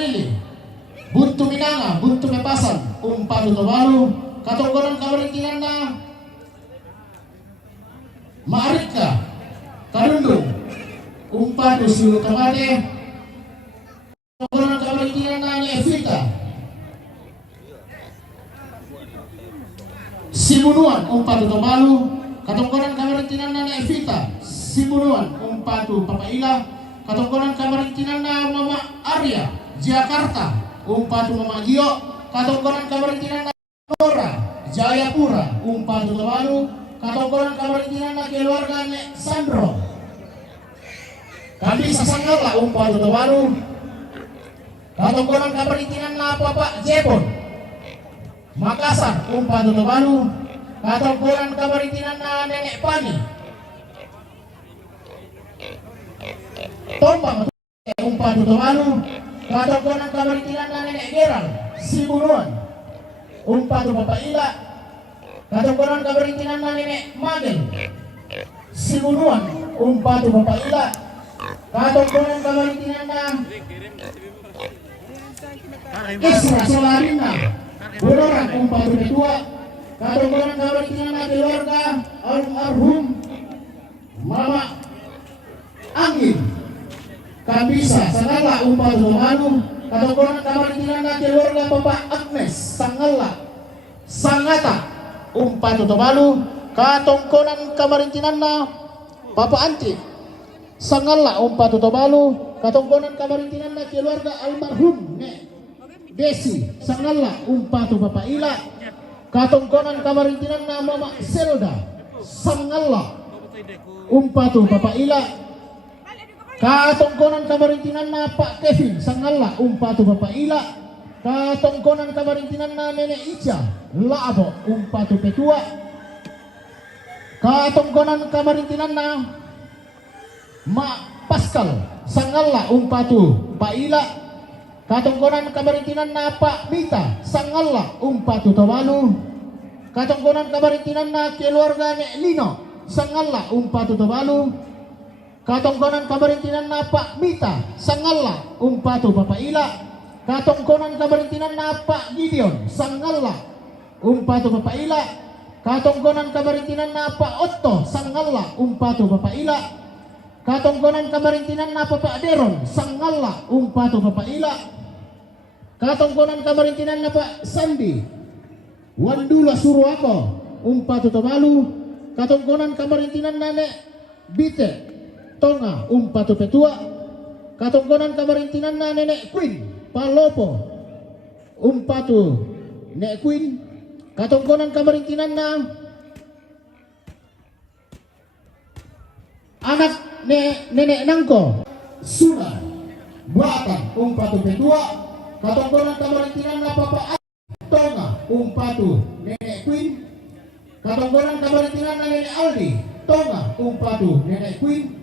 Marili, Buntu Minanga, Buntu Mepasan, Umpatu Tobalu, Katongkonan Kamarintinan na Maarika, Karundung, Umpatu Sulu Kamade, Katongkonan Kamarintinan na Evita, Sibunuan, Umpatu Tobalu, Katongkonan Kamarintinan na Evita, Sibunuan, Umpatu Papaila, Katongkonan Kamarintinan na Mama Arya, Jakarta, Umpatu Mama Gio, Katongkonan Kamarintinan na Nora, Jayapura, Umpatu Tobalu, Katongkonan Kamarintinan na keluarga Nek Sandro, Kabisa Sanggala, Umpatu Tobalu, Katongkonan Kamarintinan na Papa Jepon, Makassar, Umpatu Tobalu, Katongkonan Kamarintinan na Nenek Pani, Tombang, Umpatu Tobalu, Katongkonan Kamarintinan na Nenek Geral, Sibunuan, Umpatu Papaila, Katongkonan Kamarintinan na Nenek Magel, Sibunuan, Umpatu Papaila, Katongkonan Kamarintinan na Isra Solarina, Buloran, Umpatu Petua, Katongkonan Kamarintinan na keluarga almarhum Mama Angin, Kabisa Sanggala, Umpatu Tobalu, Katongkonan Kamarintinan na keluarga Bapak Agnes Sanggala, Sangata, Umpatu Tobalu, Katongkonan Kamarintinan na Bapak Anti Sanggala, Umpatu Tobalu, Katongkonan Kamarintinan na keluarga almarhum Nek Desi Sanggala, Umpatu Papaila, Katongkonan Kamarintinan na Mama Selda Sanggala, Umpatu Papaila, Katongkonan Kamarintinan na Pak Kevin Sanggala, Umpatu Papaila, Katongkonan Kamarintinan na Nenek Ica Laabo, Umpatu Petua, Katongkonan Kamarintinan na Mak Pascal Sanggala, Umpatu Paila, Katongkonan Kamarintinan na Pak Mita Sanggala, Umpatu Tobalu, Katongkonan Kamarintinan na keluarga Nek Lino Sanggala, Umpatu Tobalu, Katongkonan Kamarintinan na Pak Mita Sanggala, Umpatu Papaila, Katongkonan Kamarintinan na Pak Gideon Sanggala, Umpatu Papaila, Katongkonan Kamarintinan na Pak Otto Sanggala, Umpatu Papaila, Katongkonan Kamarintinan na Bapak Deron Sanggala, Umpatu Papaila, Katongkonan Kamarintinan na Pak Sandi Wandula Suruako, Umpatu Tobalu, Katongkonan Kamarintinan na Nek Bite Tonga, Umpatu Petua, Katongkonan Kamarintinan na Nenek Queen Palopo, Umpatu Nek Queen, Katongkonan Kamarintinan na anak Nenek Nangko Suna Buatan, Umpatu Petua, Katongkonan Kamarintinan na Papa Tonga, Umpatu Nenek Queen, Katongkonan Kamarintinan na Nenek Aldi Tonga, Umpatu Nenek Queen,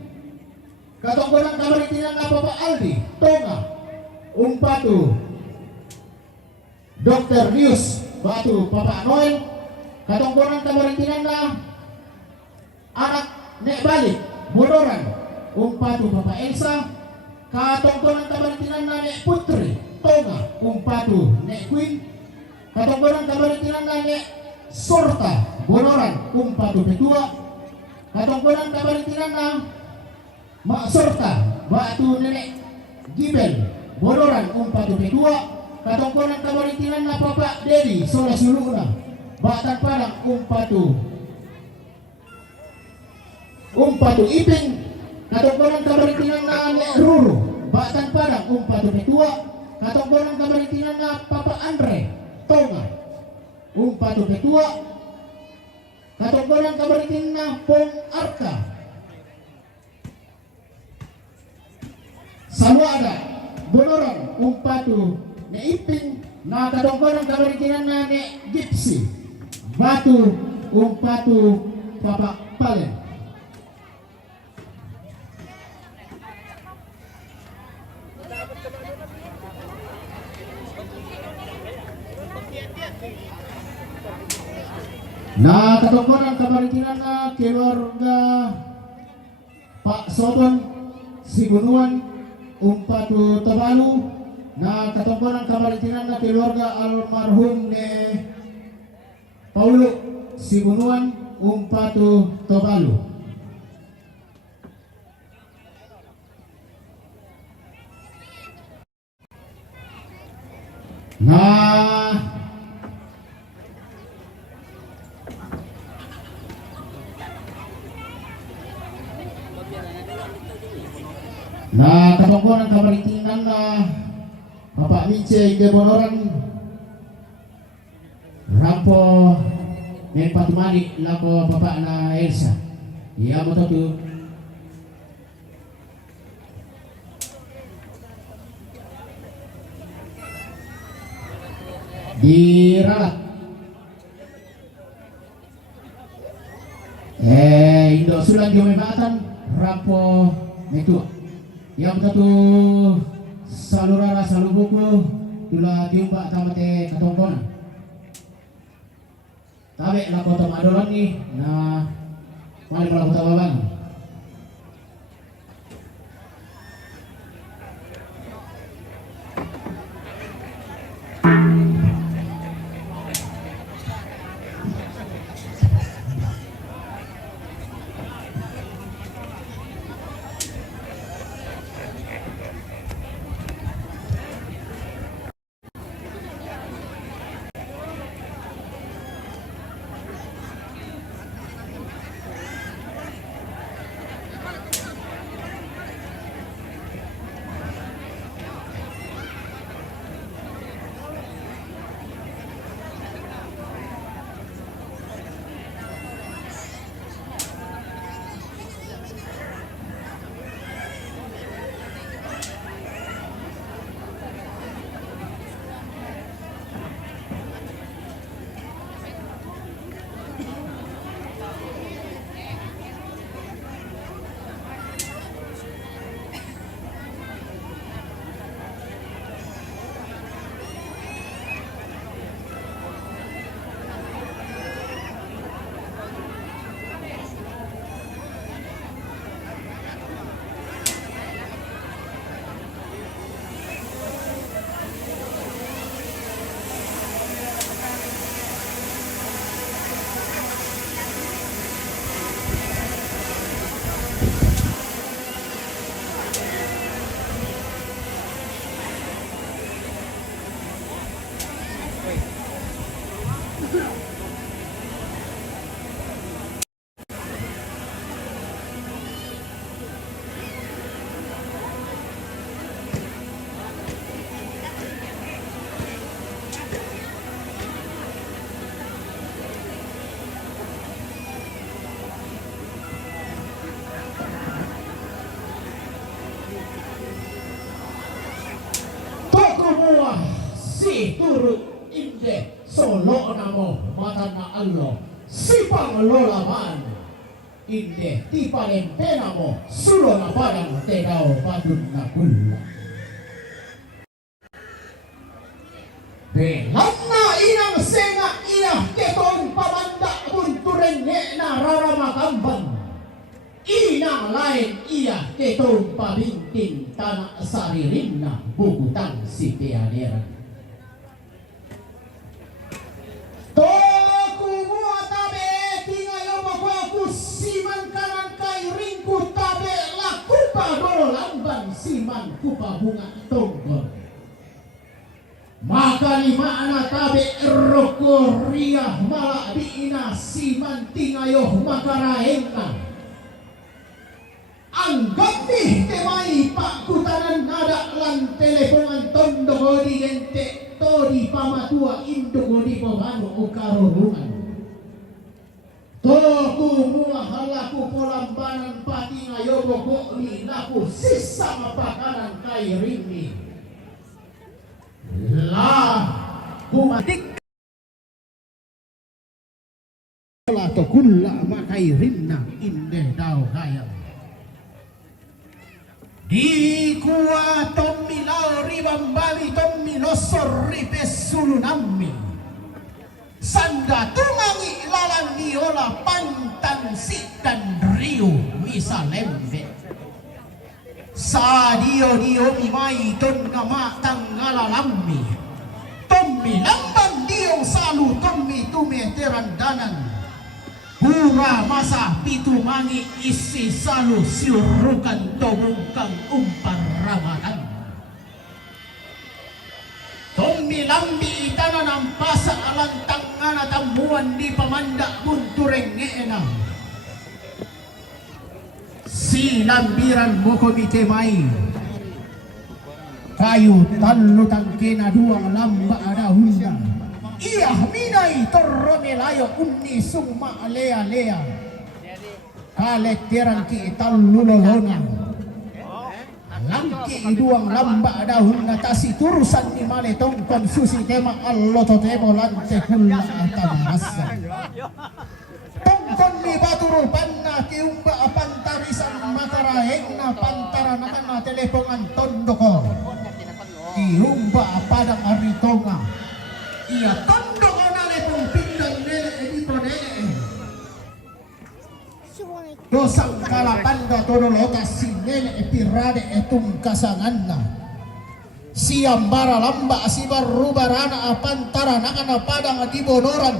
Katongkonan Kamarintinan na Bapak Aldi Tonga, Umpatu Dr. Rius Batu Bapak Noel, Katongkonan Kamarintinan na anak Nek Balik Bodoran, Umpatu Bapak Elsa, Katongkonan Kamarintinan na Nek Putri Tonga, Umpatu Nek Queen, Katongkonan Kamarintinan na Nek Sorta Bodoran, Umpatu Petua, Katongkonan Kamarintinan na Mak Sorta Batu Nenek Gibel Bodoran, Umpatu Petua, Katongkonan Kamarintinan na Bapak Dedi Sola Suluna Batan Padang, Umpatu Iping, Katongkonan Kamarintinan na Nek Ruru Batan Padang, Umpatu Petua, Katongkonan Kamarintinan na Papa Andre Tonga, Umpatu Petua, Katongkonan Kamarintinan na Pong Arka Saluada Bodoran, Umpatu Nek Iping, na Katongkonan Kamarintinan na Nek Gipsi Batu, Umpatu Papa Palen. Na Katongkonan Kamarintinan na keluarga Pak Sobon Sigunuan, Umpatu Tobalu, na katungkulan kamarintinan na keluarga almarhum ni Paulo Sibunuan Umpatu Tobalu. Na katungkulan kamarintinan na Bapak Mince Debonoran Rampo Nen Patumani lako Bapak na Elsa. Iya mo tu diralat. Indo sulang jumebatan Rampo Metua. Yang satu salurara salubuku tula tiumba tamate katongkonan. Tabe la kota madolan ni na mali pala kota babang. Si turu inde solo namo mata na Allah si panglolaman inde ti palempena mo sulo na padang tedao padun na kulla belat na inang senga iya ketong pamanda bunturen na raramakambang inang lain iya ketong pabintin tanah saririn na bukutang si pianeran siman kupa bunga tonggol maka lima anak tabe roko riah malak diina siman tingayoh makarahenna anggap nih temai pak kutanan nada lan teleponan tondo di gente to di pamatua indo di pamanu ukarurungan Toku mua halaku polambanan pati ngayogo kokli laku sisa mapakanan kai rini lah kumatik la to kulla makai rinna inde dao kaya di kuwa tommi lao ribambali tommi losor ripes sulunammi sanda tumangi lalan niola pantan sitan riu misa lembe sa dio mimay ton nga matang ngalalami tommi lambang diong salu tommi tumeterandanan hura masa pitumangi isi salu siurukan tobungkang umpar ramadan tommi lambi itana nampasa alang tangana tamuan di pamandak buntureng ngeenang si lambiran mo komite mai kayu talutan kena duang lamba ada hunda iya minai torrone layo unni summa alea lea kaleteran ki talulolona langki duang lamba ada hunda tasi turusan ni male tongkon susi tema allo totemo lante kulla atamasa tongkon mi baturo panna tiumba apantarisan makarahengna pantara nakana telepongan tondoko tiumba padang aritonga iya tondoko nale pong pindang nele edito nele dosang kalapanda todolota sinele epirade etung kasanganna siambara lamba asibar rubarana apantara nakana padang adibonoran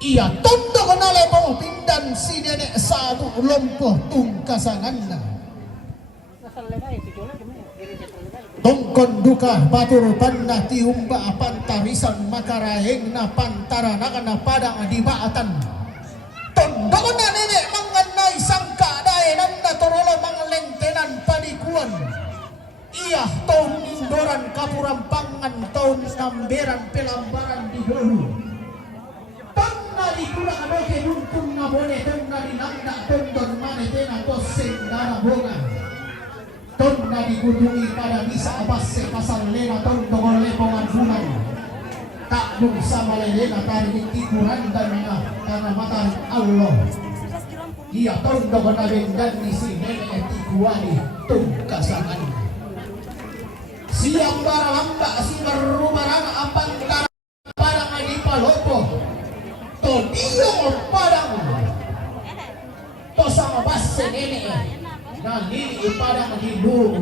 iya tondo kenale mau pindan si nenek sabu lompoh tungkasanganna tongkon duka batur panna tiumba pantarisan makarahengna pantara nakana padang adibaatan tondo kena nenek manganai sangka dae nanda torolo mangalentenan padikuan iya tahun indoran kapurampangan tahun samberan pelambaran di dulu di kula kadoke nuntung na bone tonna di nanda tondon mane tena tosen dara bonga tonna di kudungi pada bisa abasse pasal lena tondo gole pongan bulan tak dum sama lena tarik ikuran dan karena mata Allah iya tondo gona bendan di sini etikuani tungkasangan siang bara lamba si barumaran apang pada ngadi palopo dia padang tosang basse nene nalili padang hidup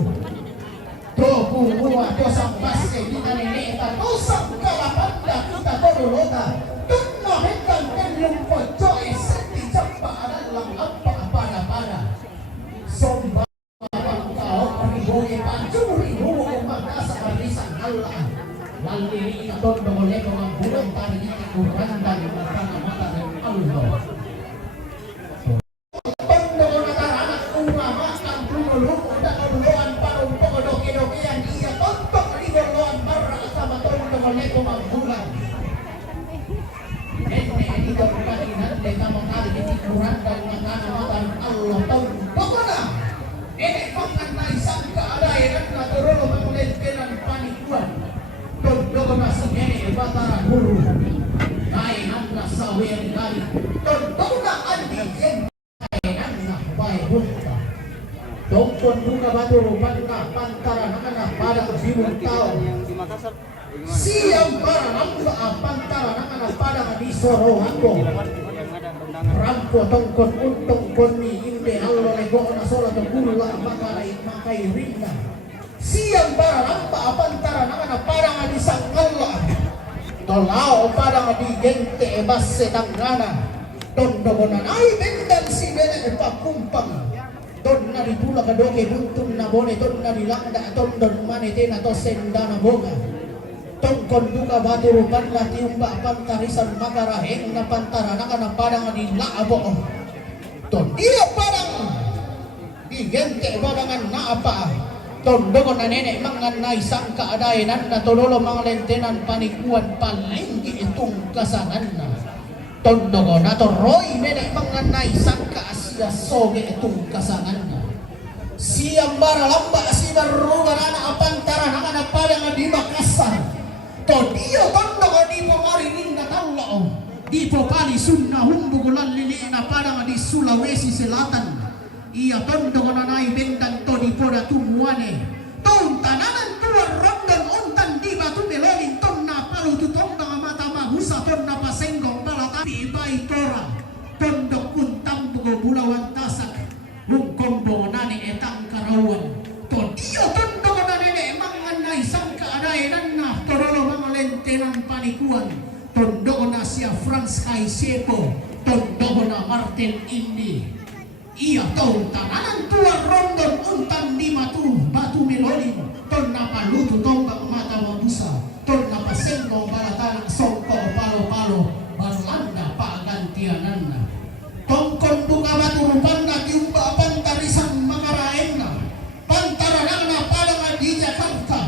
toku mua tosang basse kita nene ta tosang kalapanda kita tolota tunna hentan kenlum poco eseti campa adalang apa pada somba kau riboye pancuri huo magasa karisan Allah nalili ito dole ko ang bulang tari ikuran dan Allah. Pando anak umama ang lumuluko na kaluan parang pokodoki-doki ang iya tontok rigoloan para sama tondo maleko magbulan. Ene dito kaninan de kamo kali ikuran dan matan Allah tondo ko na. Ene pangan na isang kaadayan na turolo mangulentenan panikuan. Tondo ko na sa ene batara guru. Sawen kali tondo na andi en kainan na bae bunta tongkon bunga batu rupan na pantara nakana pada kerbibun tao siang para lamba pantara nakana pada di sorohango rampo tongkon untong koni inde allo lego na sola tongkula makai rinda siang para lamba pantara nakana pada di sangalla tolao pada di gente basse tanggana tondo bonan ay bendan si bene pakumpang tonna di pula kadoke buntun na bone tonna di langda tondon mane tena to sendana boga tongkon duka batu rupan na tiumba pantarisan makaraheng na pantara na padang di laabo ton dia padang di gente badangan na apa tondo ko na nenek manganay sangka adayanan na tololo mangalentenan panikuan palinggi itong kasangan na tondo ko na to roy nenek manganay sangka asya soge itong kasangan na siyang bara lamba si baruga na apantara na kanapala nga di Makassar to diyo tondo ko di po marinig na talo di po pali sunna humbugulan lili na para nga di Sulawesi Selatan iya tondo ko na naibendang to di po na tumuane tong tananan tuwar ronggang ontan di ba tumiloling tong na palututong mga mata mahusa tong na pasenggong palatapi ibay tora tondok kuntang bugo bulawan tasak hung kombo nani etang kainan na torolo mga lente ng panikuan. Tondo na siya Franz Caicedo, tondo na Martin Indi. Iya tong tananan tuan rondon untan di batu melolin. Ton na paluto tong mata mabusa. Ton na pasengkong balatan songko palo-palo. Balanda pagantianan na. Tongkon duka batu rupan na tiumba pantarisan makarain na. Pantaranang na palang di Jakarta.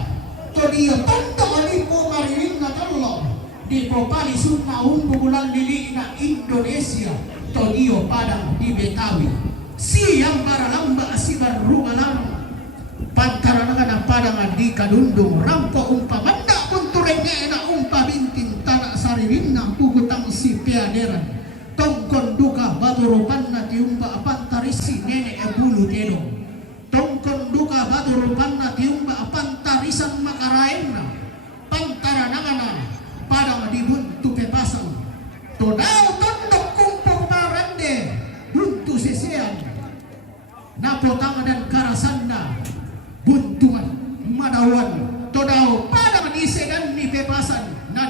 Todiyo tondo alipo mariling na talo. Di propalisun na umbulan lili na Indonesia. Todiyo padang di Betawi. Siyang baralamba si barugalang pantarangan na padang di kadundong rampo umpamanda kunturengnya na umpabintin tanah saririn na pugutang si piaderan tongkon duka baturupan na tiumba pantarisi nenek ebulu tenong tongkon duka baturupan na tiumba pantarisan makarain na pantarangan na padang di buntu pepasan todao tondok kumpul barande buntu sisian napotang dan karasanda buntungan madawan todao padang isegan ni bebasan na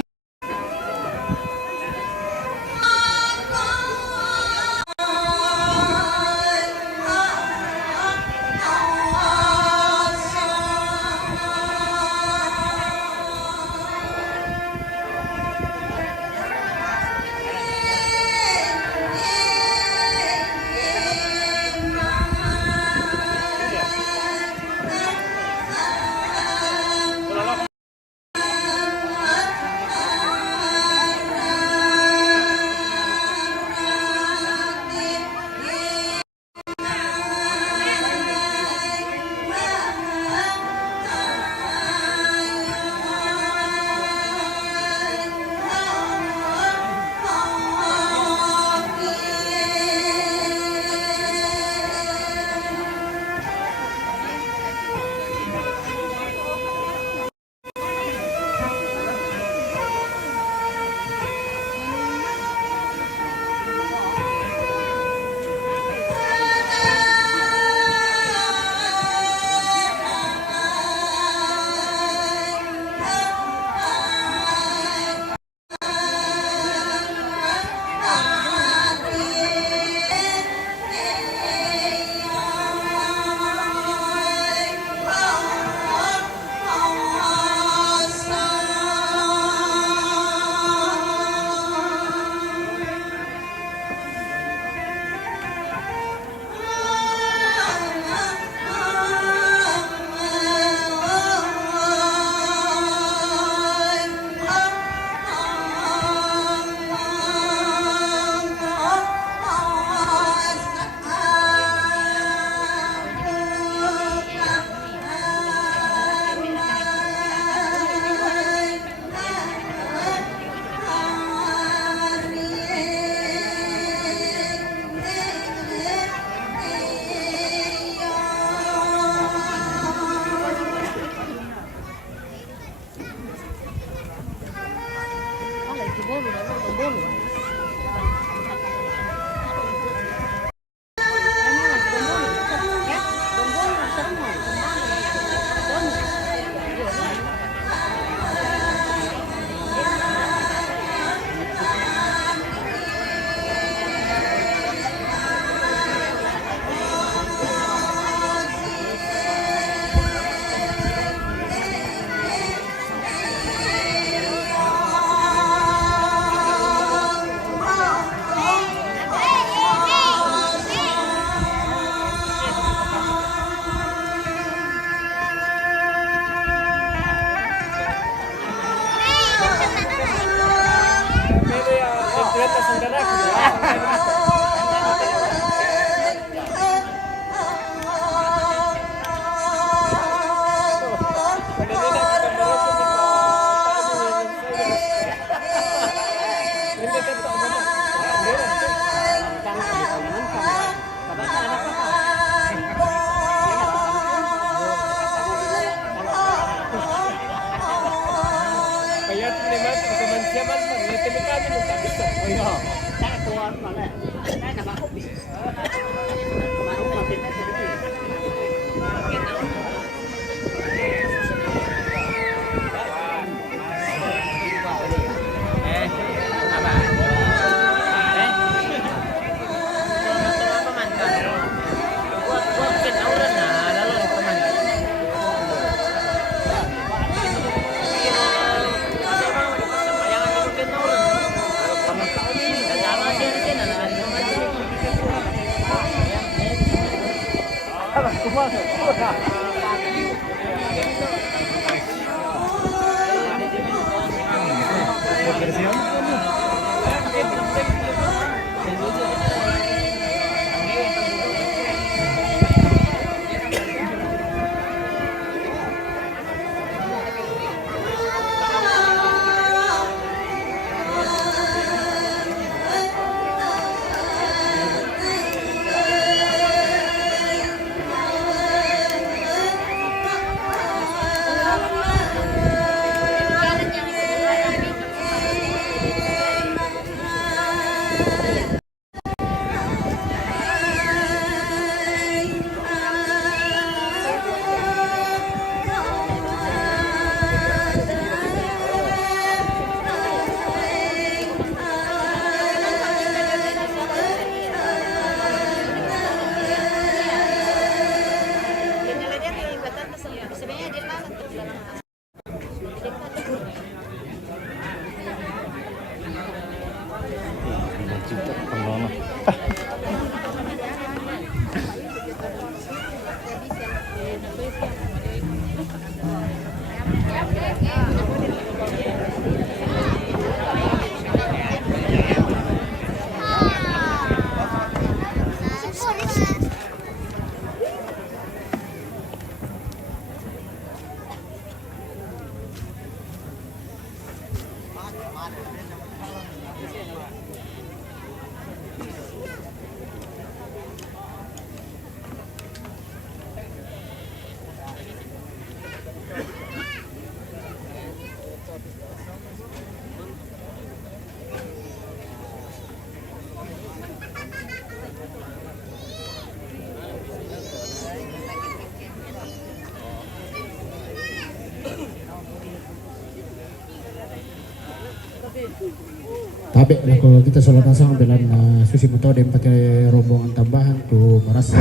Tabe lah kalau kita sholat asar belan susi moto dem pakai rombongan tambahan tu maras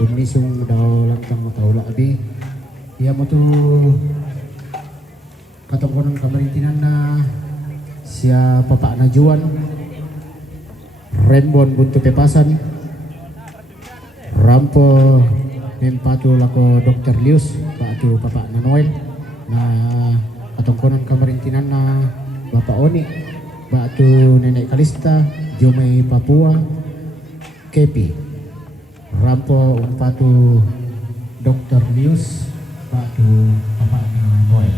unisung daw lantang atau abi ia mau tu katong kamarintinan na sia Bapak Najuan Rembon buntu pepasan Rampo mempatu lako Dr. Lius Pak Bapak Nanoel na katong kamarintinan na Bapak Oni Batu Nenek Kalista, Jomai Papua, Kepi, Rampo Umpatu Dr. Lius, Batu Bapak Boy.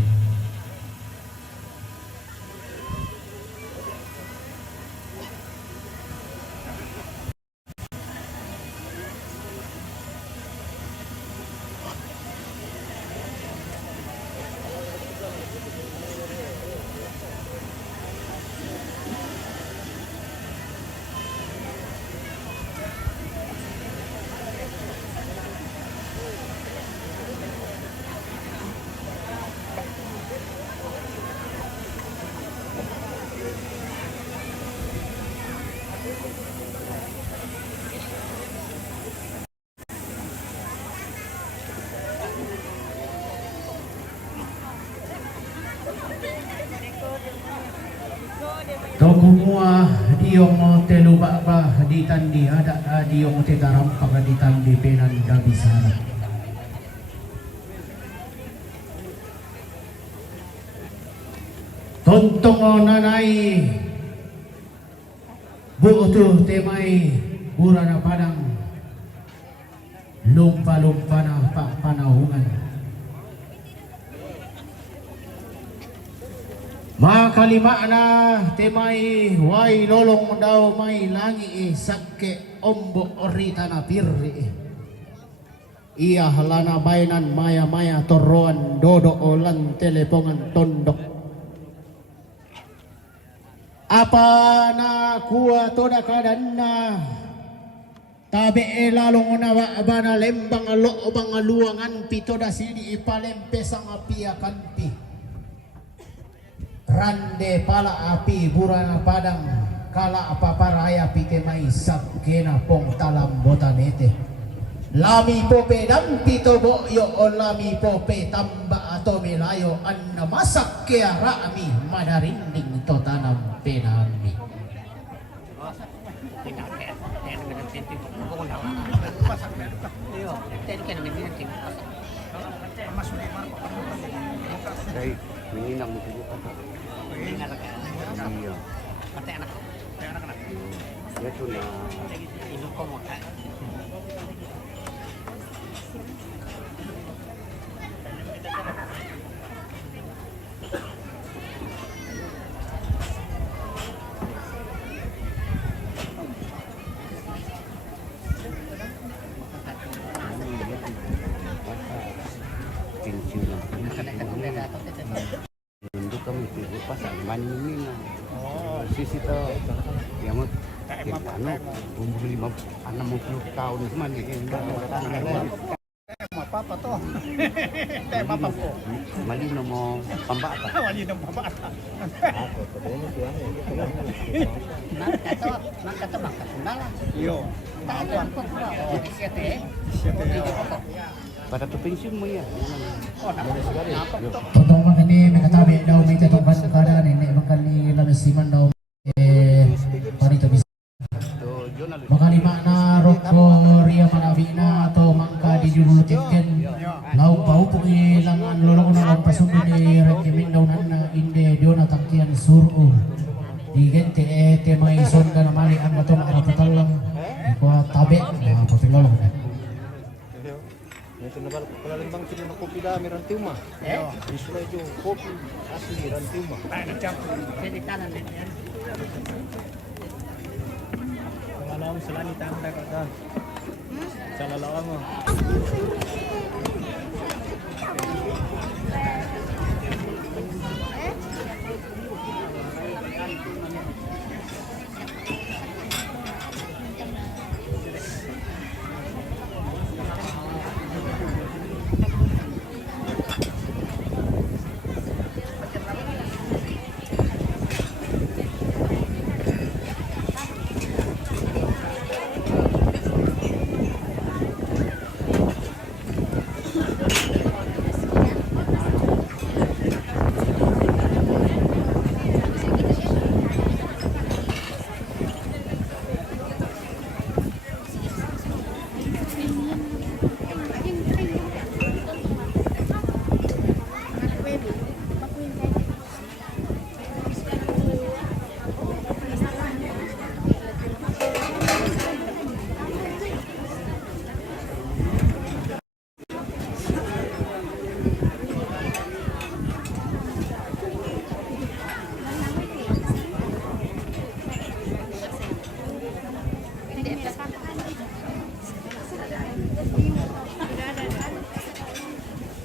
Tokumua diong telu bakba di tandi ada diong tetaram pag di tandi penan dabisara. Tontong nanay buutu temay burana padang lumpa-lumpa na panahungan. Makalima na temay way lolong daw may langi sakke ombo orita na pirri. Iya halana bainan maya toroan dodo olan telepongan tondok. Apa na kuwa toda kadanna tabi lalong na bana lembang alo bang luangan pito da sidi ipalempe sang api akanpi. Rande pala api burana padang kala apa paraya pite mai sakena pong talam botanete lami pope dam pito boyo o lami pope tamba ato milayo anna masak kea rami madarinding to tanam penami Dari ini nang mungkin iya. Pati anak. Ya tuh na. Inom ko mo. Untuk kami itu pasal manin sisi to yang mau ano umur 60 tahun cuman apa to tema apa po malino mo pambata malino pambata ako to dito siya nakato bangka sundala yo taon ko po 7 pada tuh pensiun mo ya. Totoo man kani may katabi daw may tatungkan sa kada ni makan ni lamesiman daw parito bis. Makalima na roko ria manabina atau mangka di jurutiken lau pau po ilangan lolong na lang pasundo ni orang kimin daw na inde dio na tangkian suru. Digente te may sonda na mali ang bato makarapatal lang. Ko tabe na papilolo. Ito na ba palalimbang sila na kopi dami rantiuma. Isu itu kopi asli rantiuma. Kalau selani tanda kata. Salah lawan mo.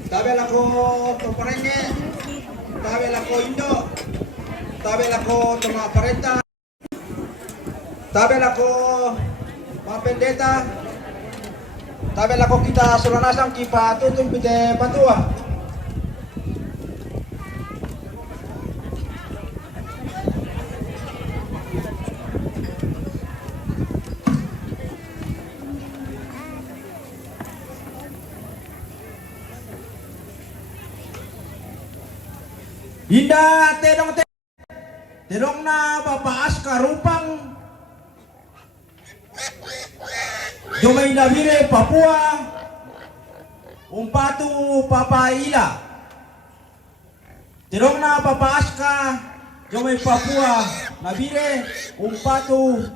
Tabel ako Tuparenge, tabel ako Indo, tabel ako Tuma Parenta, tabel ako Mapendeta, tabel ako kita Suranasang Kipa Tutung Pite Patua. Inda terong na papaas karupang Jomay Nabire Papua Umpatu Papaila terong na papaas ka Jomay Papua Nabire Umpatu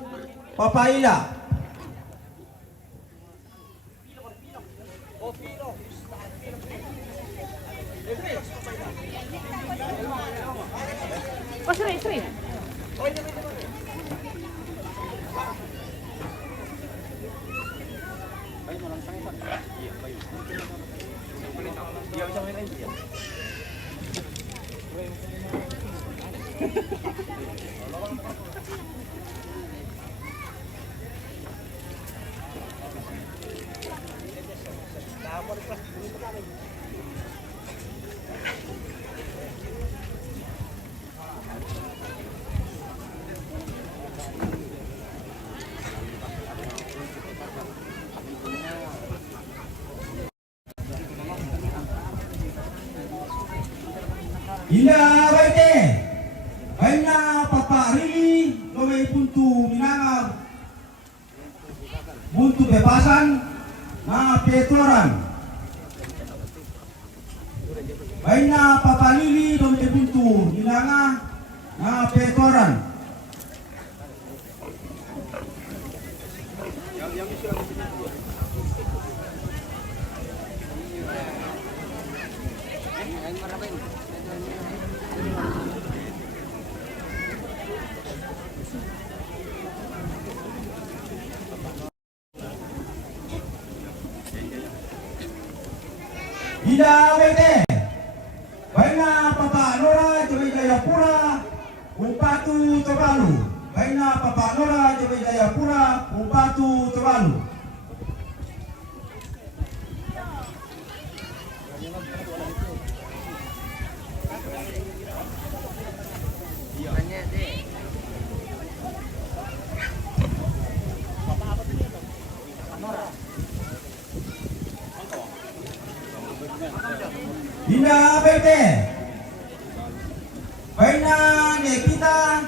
Papaila. Oh, sorry. Inda baite, baina paparili, lomay puntu minangag, buntu bebasan, na petoran. Baina papalili, lomay puntu minangag, na petoran. Ida baite, baina papa nora Joy Jayapura, Umpatu Tobalu. Baina papa nora Joy Jayapura, Umpatu Tobalu. Ida baite, baina Nekita,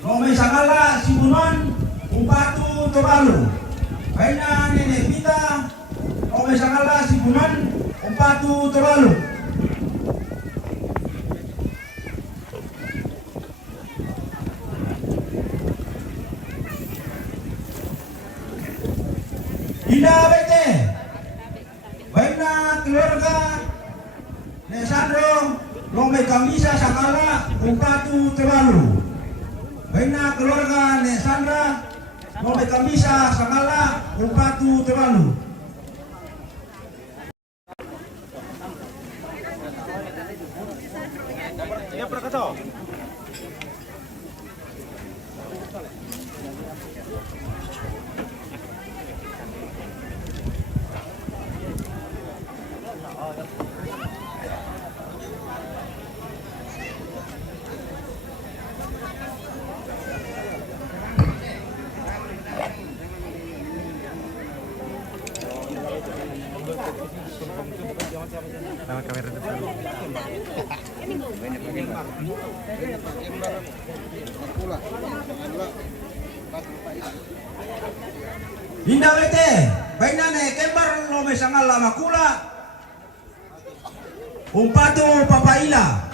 Romay Sakala Sibunon, Umpatu Tobalu. Baina Nekita, Romay Sakala Sibunon, Umpatu Tuvalu. Indah Bete, baiknya keluarga Nesandro Lombe Kamisa Sakala Umpatu Tuvalu. Baiknya keluarga Nesandra Lombe Kamisa Sakala Umpatu Tuvalu. Indah Bete, baiknya kembar Lombe Sangala Makula Umpatu Papaila.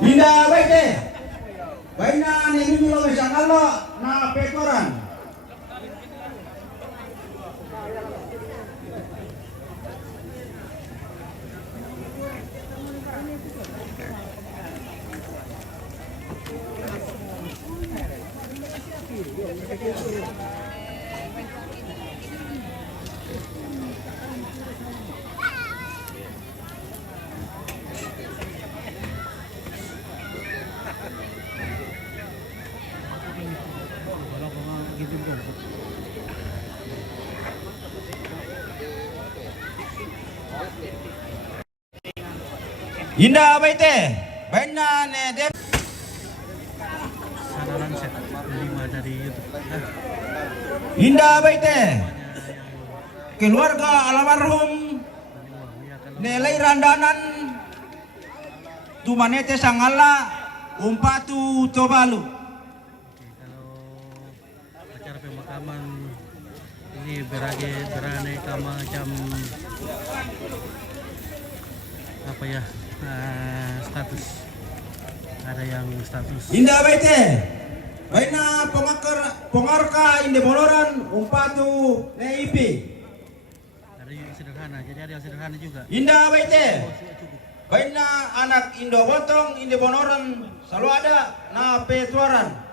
Indah Bete, baiknya ini Lombe Sangala na Petoran. Indah Bete, baiknya Dep. Indah Bete, keluarga almarhum Nelai Randanan Tumanete Sangala Umpatu Tuvalu. Kalau acara pemakaman ini beraneka macam apa ya, status, ada yang status. Indah Bete, baiknya pengarka Inde Boloran Umpatu Neipi. Ada yang sederhana, jadi ada yang sederhana juga. Indah Bete, baiknya anak Indo Botong Inde Bonoran selalu ada na Petuaran.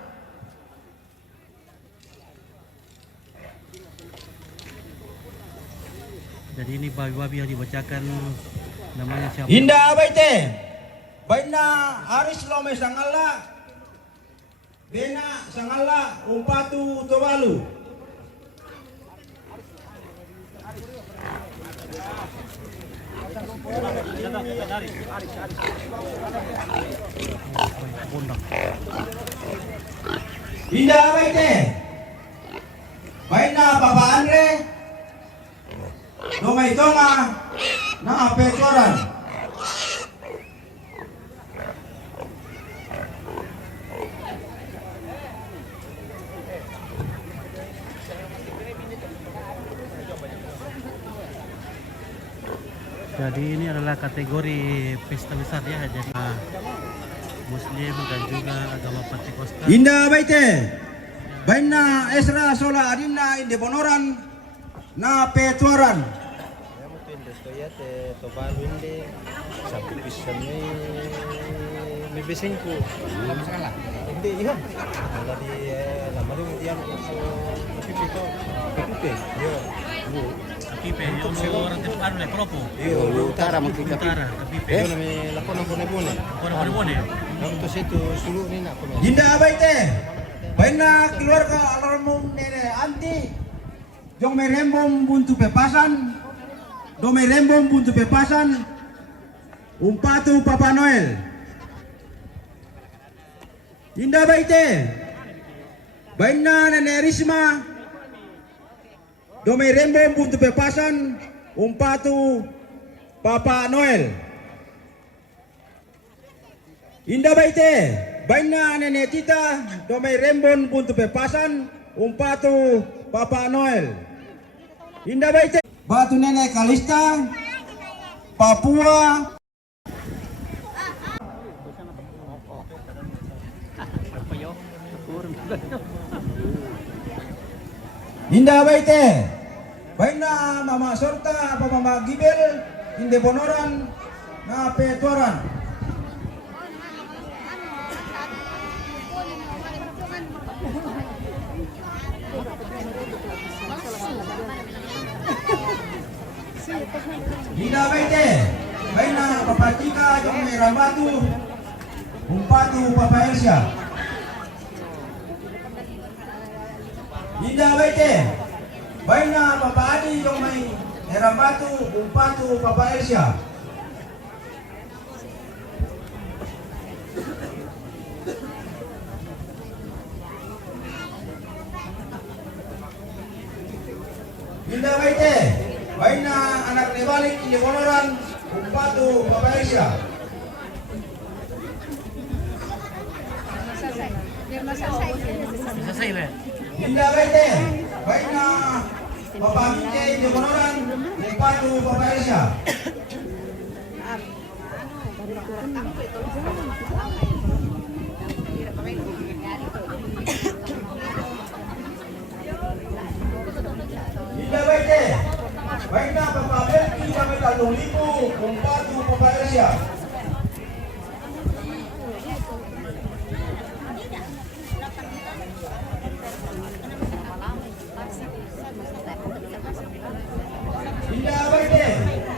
Jadi ini babi-babi yang dibacakan namanya siapa? Indah Bete, baiknya Haris Lombe Sangala Bena Sangala Umpatu Tuvalu. Indah Bete, baiknya Papa Andre Domai Tonga na Petuaran. Jadi ini adalah kategori pesta besar ya, jadi Muslim dan juga agama Pentakosta. Indah Bete, baiknya Esra Sola Adina Inde Bonoran na Petuaran. Te Tuvalu hindi sa pisan may bisingko. Lombe Sangala. Hindi yan. Wala di lamadong yan so pipito. Pipipe. Yo. Kapipe, yung orang tipo ano na, Propo. Yo, Utara magkikapi. Utara, Kapipe. Yo na may lapon ng bune-bune. Ako na pala eh. Nang to sito sulu ni na ko. Indah Bete, baiknya keluarga almarhum Nenek Anti Jong merembom buntu pepasan, do merembom buntu pepasan, Umpatu Papa Noel. Indah Bete, Baina Nenek Risma, Domai Rembong Buntu Pepasan, Umpatu Papa Noel. Indah Baite, Baina Nenek Tita, Domai Rembong Buntu Pepasan, Umpatu Papa Noel. Indah Baite, Batu Nenek Kalista, Papua. Indah Baite, Baina Mama Sorta, Apa Mama Gibel, Inde Bonoran, na Petuaran. Indah Baite, Baina Papa Cika, Jom Merah Batu, Umpatu Papa Elsia. Indah Baite, Baina Papa Adi Jong Mai Merah Batu, Umpatu Papa Elsia. Indah Baite, Baina anak nebalik Inde Bonoran, Umpatu Papa Elsia. Selesai lah. Indah Baite, Baina Papa Minte Inde Bonoran, Umpatu Papa Elsia. Indah Baite, Baina Papa Belki sampai Tanjung Lipu, Umpatu Papa Elsia. Indah Baite,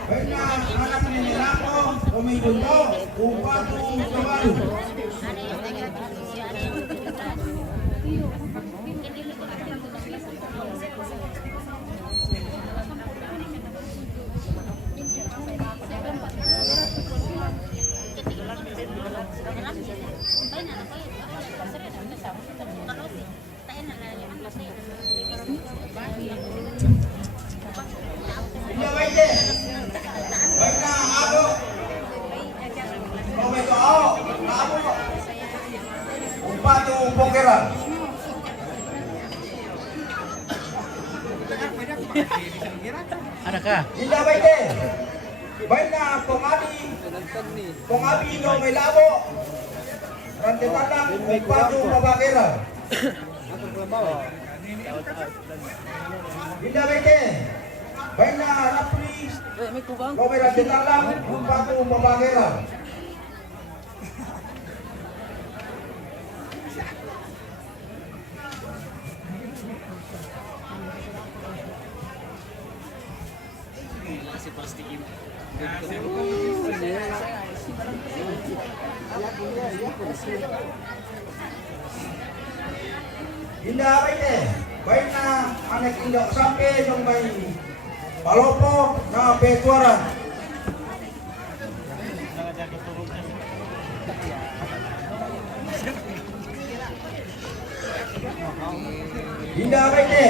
Baina anak Nenek Rako, Umi Bunto, Umpatu Kebalu. Indah Baite, Baina Ado, Umi Toao, Abu, Umpatu Pokeran. Adakah? Indah Baite, Baina Pongabi no Melabo, Rantai Tanang, Umpatu Papakeran. Indah Baite, Baina Rapli, Nomer Rantai Tanang, Umpatu Papakeran. Indah Baite, Baina anak Indah sampai Jong Mai Palopo na Petuaran. Indah Baite,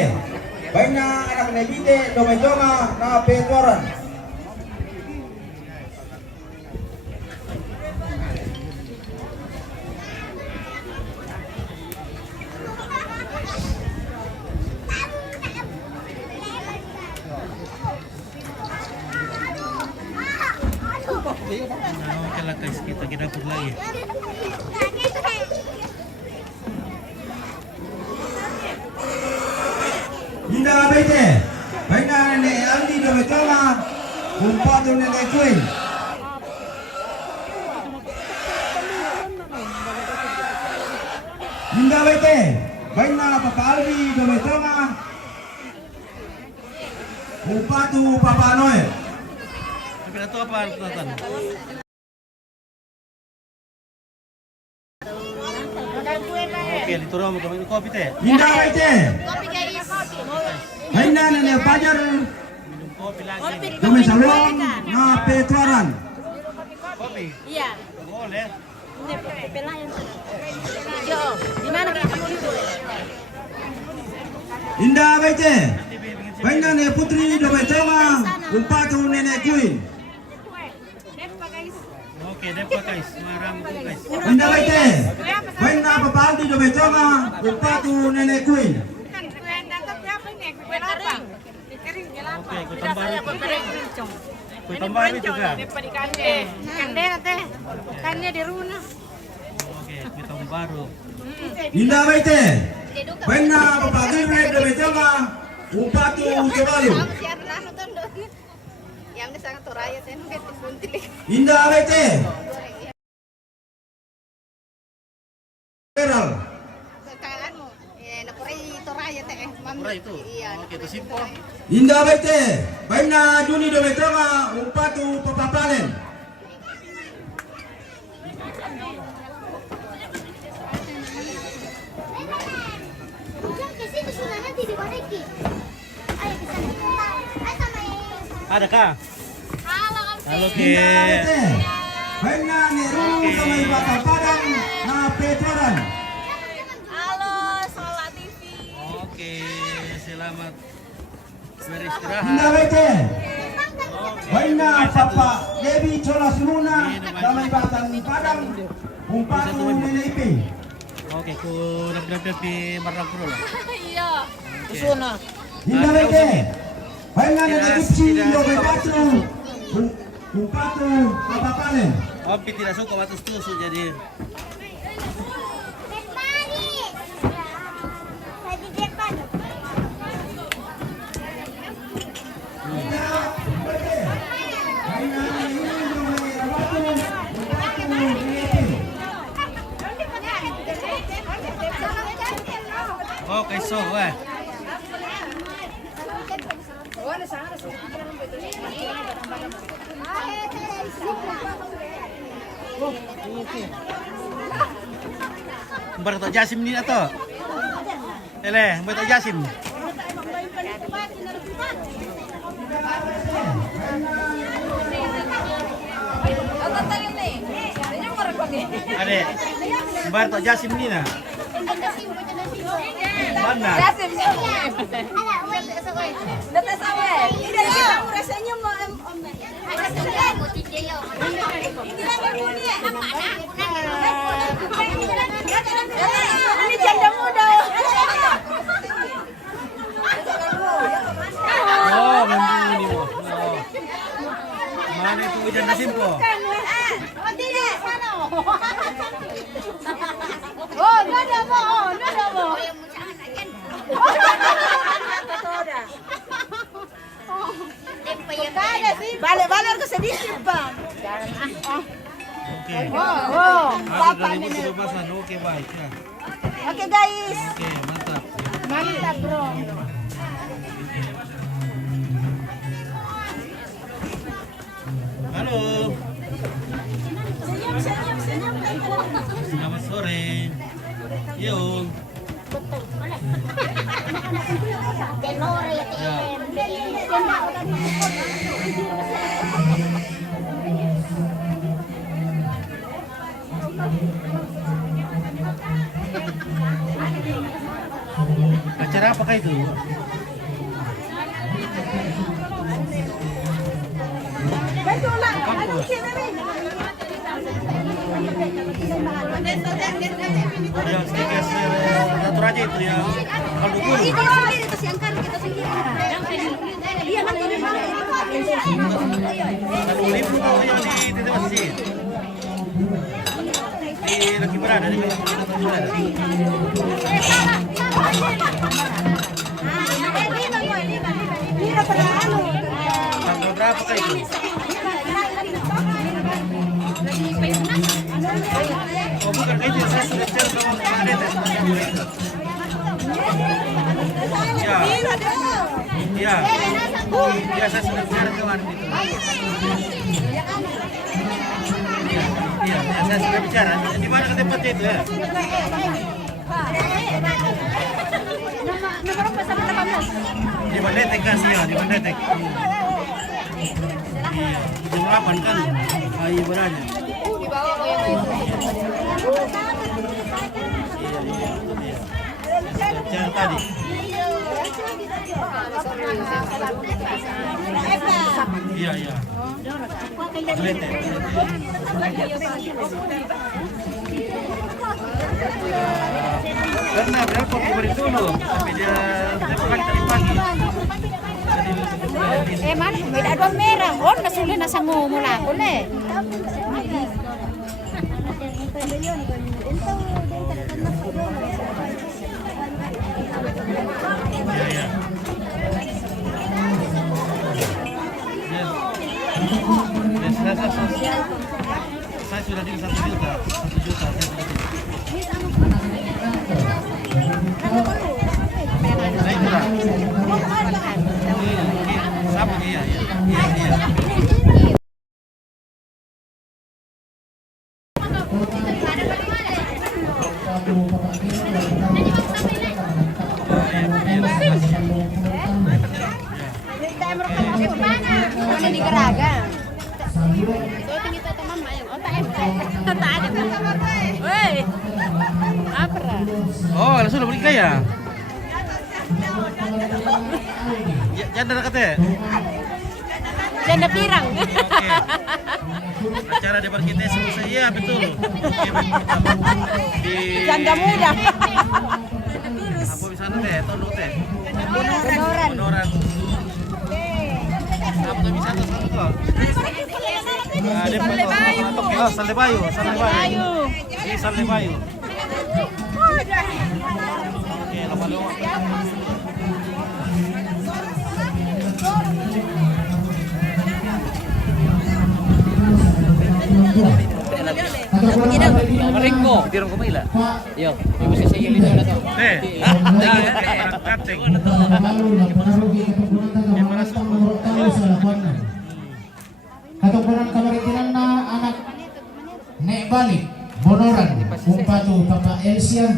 Baina anak Nebite Domai Jonga na Petuaran. Kalau kita dapur lagi. Indah Baite, Baina Nenek Andi Domai Jonga, Umpatu Nenek Kuih. Indah Baite, Baina Papa Albi Domai Jonga, Umpatu Papa Noel. Tapi itu apa Nathan? Oke, diturun mau minum kopi teh. Indah Baite, Baina Nenek Pajar Minum kopi lagi. Domai Saluang na Petuaran. Kopi. Iya. Boleh. Pelayan. Yo, di mana kita dulu? Indah Baite. Baina ne putri Domai Tonga, umpatu nenek Queen. Oke, depa guys, marang ko guys. Indah Baite. Baina papaldi Domai Tonga, umpatu nenek Queen. Oke, Kutang Baru. Kutang Baru juga. Ikannya di rumah. Oke, Kutang Baru. Indah Baite. Baina papaldi Domai Tonga, umpatu Jobalu. Yang sangat toraya saya nggak disuntik. Indah Baite. Viral. Kekaanmu, napuri toraya teh. Murah itu. Iya. Oke, itu simpel. Indah Baite. Baina Juni Domai Tonga, umpatu Papapalen. Ada kah? Halo, Ki. Indah Baite. Baina Neru sama Ibata Padang, na Petroran. Halo, Sola TV. Oke, selamat Indah beristirahat. Baite. Baina Papa Devi Colas Luna, sama Ibata Padang, umpatu Nenek Iping. Oke, ku nabdab di marang pro lah. Iya. Indah Baite. Baina Nenek Kipsi Domai Batu, umpatu Papapalen. Opi tidak suka batus tusuk jadi. Oke, so weh. Berto Jasim ni ato. Ele, berto Jasim. Ade. Berto Jasim ni na. Mana? Ini janda muda. Oh, memang ini mo. Oh. Mana itu janda simpo? Oh, tidak sana. Oh, nada mo, nada mo. Bale harus sedikit, Bang. Oke. Oh, Ada 2017-an. Oke, baik ya. Oke, guys. Oke, mantap. Mantap, Bro. Halo. Selamat sore. Yuk. Acara apakah itu? Kampus. Yang stiker satu aja itu ya. Kalau guru. Satu ribu kalau yang di titik masih. Di lagi berada di berada. Tanggal berapa kah itu? Oh bukan itu, saya sudah cek sama Pak Ya. Ya. Ya saya sudah cek kemarin itu. Iya, saya sudah bicara. Di mana ke tempatnya itu ya? Di Bandetek kan sih ya, di Bandetek. Jam 8 kan, ayo beranya. Jangan tadi. Iya, iya. Lete. Karena berapa kemarin dulu, tapi dia makan tadi pagi. Man, may dadong merah. Oh, nasuli na sa mula ko na eh. Iya, iya. Saya sudah di 1 juta. 1 juta saya sudah di. Saya kurang. Sama iya, iya. Iya, iya. Ano di Garaga? So, tingin tayo mama yung otak. Tataan yung kamar mo eh. Wey! Apra. Oh, langsung udah beli ya? Janda dekat ya? Janda pirang. Oke. Acara depan kita selesai, iya betul. Di Janda muda. apa di sana teh? Tondok teh. Bonoran. Bonoran. Apa tuh wisata sana tuh? Salebayu. Oh, Salebayu, Salebayu. Di Salebayu. Oke, lama-lama. Maringko, dirong kumila. Yo, ibu saya yelin na to. Kapteng. Katukuran kamaritinan na anak nek balik Bonoran umpatu Papa Elsia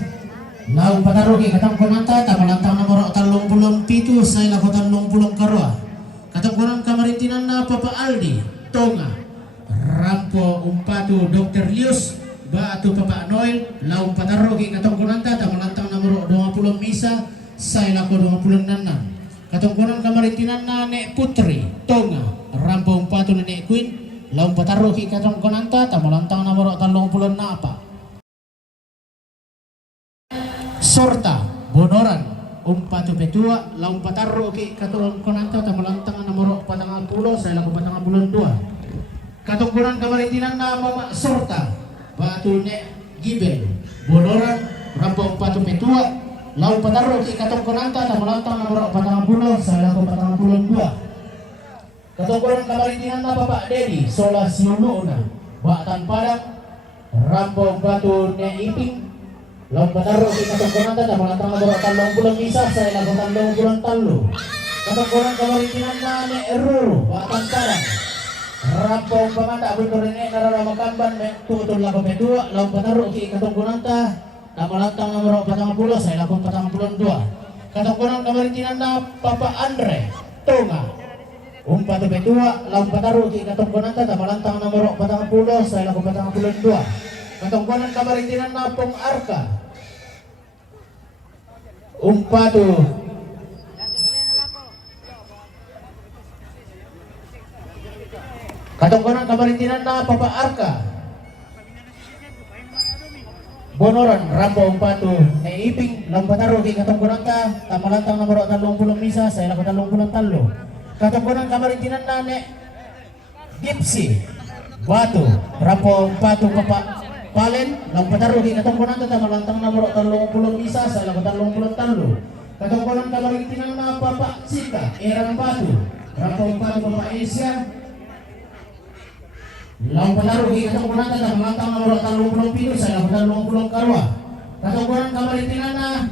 lau patarugi katang konanta tamalantang nomor 37 saya lakukan 30 karua. Katukuran kamaritinan na Papa Aldi Tonga Rampo umpatu Dr. Lius Batu Papa Noel lau patarugi katang konanta tamalantang nomor 20 misa saya lakukan 26. Katungkuran kamaritinan na Nek Putri Tonga Rampung Patu Nek Queen Laum Pataruki katungkuran ta tamalantang nomor 30 na apa Sorta Bonoran Umpatu Petua Laum Pataruki katungkuran ta tamalantang nomor 40 saya laku 42 Katungkuran kamaritinan na Mama Sorta Batu Nek Gibel Bonoran Rampung Patu Petua Lau pataruh ki katong konanta tamalantang nomor 40 saya laku 42. Katongkoran kamaritinan na Bapak Dedi Sola Siununa Batan Padang Rampong Batu Ne Iping Lau pataruh ki katong konanta tamalantang nomor 30 misa saya laku 30 talu. Katongkoran kamaritinan na Ne Eruru Batan Padang Rampong Pamanda Abul Ne Naramakamban Tutun laku pedua lau pataruh ki katong konanta tamalantang nomor 40 saya lakukan 42. Katongkoran kamaritinan na Papa Andre Tonga Umpatu Betua lau pataruh ki katongkoran tamalantang nomor 40 saya lakukan 42. Katongkoran kamaritinan na Pong Arka Umpatu Katongkoran kamaritinan na Papa Arka Bonoran Rampo Umpatu Iping Lampataru ki katungkuran ta tamalantang nomor 30 misa saya lakukan 30 talo. Katungkuran kamaritinan na Nek Gipsy Batu Rampo Umpatu Papa Palen Lampataru ki katungkuran ta tamalantang nomor 30 misa saya lakukan 30 talo. Katungkuran kamaritinan na Papa Sika Erang Batu Rampo Umpatu Papa Asia Lau pataruh ki katungkuran ta tamalantang nomor 30 pilu saya lakukan 20 karwa. Katungkuran kamaritinan na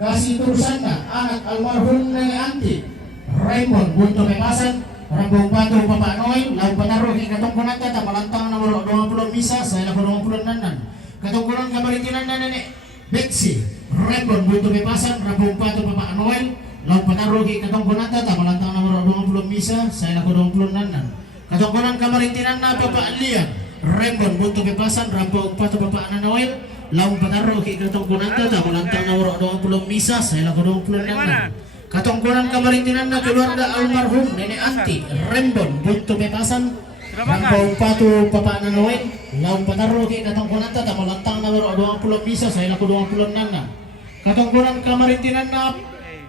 kasih turusan na anak almarhum Neng Anti Raymond Bunto Pepasan Rambung Batu Papa Noy lau pataruh ki katungkuran ta tamalantang nomor 20 misa saya lakukan 20 nanan. Katungkuran kamaritinan na Nenek Betsy Raymond Bunto Pepasan Rambung Batu Papa Noy lau pataruh ki katungkuran ta tamalantang nomor 20 misa saya lakukan 20 nanan. Katungkuran kamaritinan na Bapak Lian Raymond Buntu Kepasan Rampung Patu Bapak Nanoel laung pataro ki katong kunanta ta malantang na waro 20 misa sa ila ko 26. Katungkunan kamarintinan na keluarga almarhum Nenek Anti Rembon Bunto Bepasan Rampong Patu Papa Nanoen laung pataro ki katungkunan ta malantang na waro 20 misa sa ila ko 26. Katungkunan kamarintinan na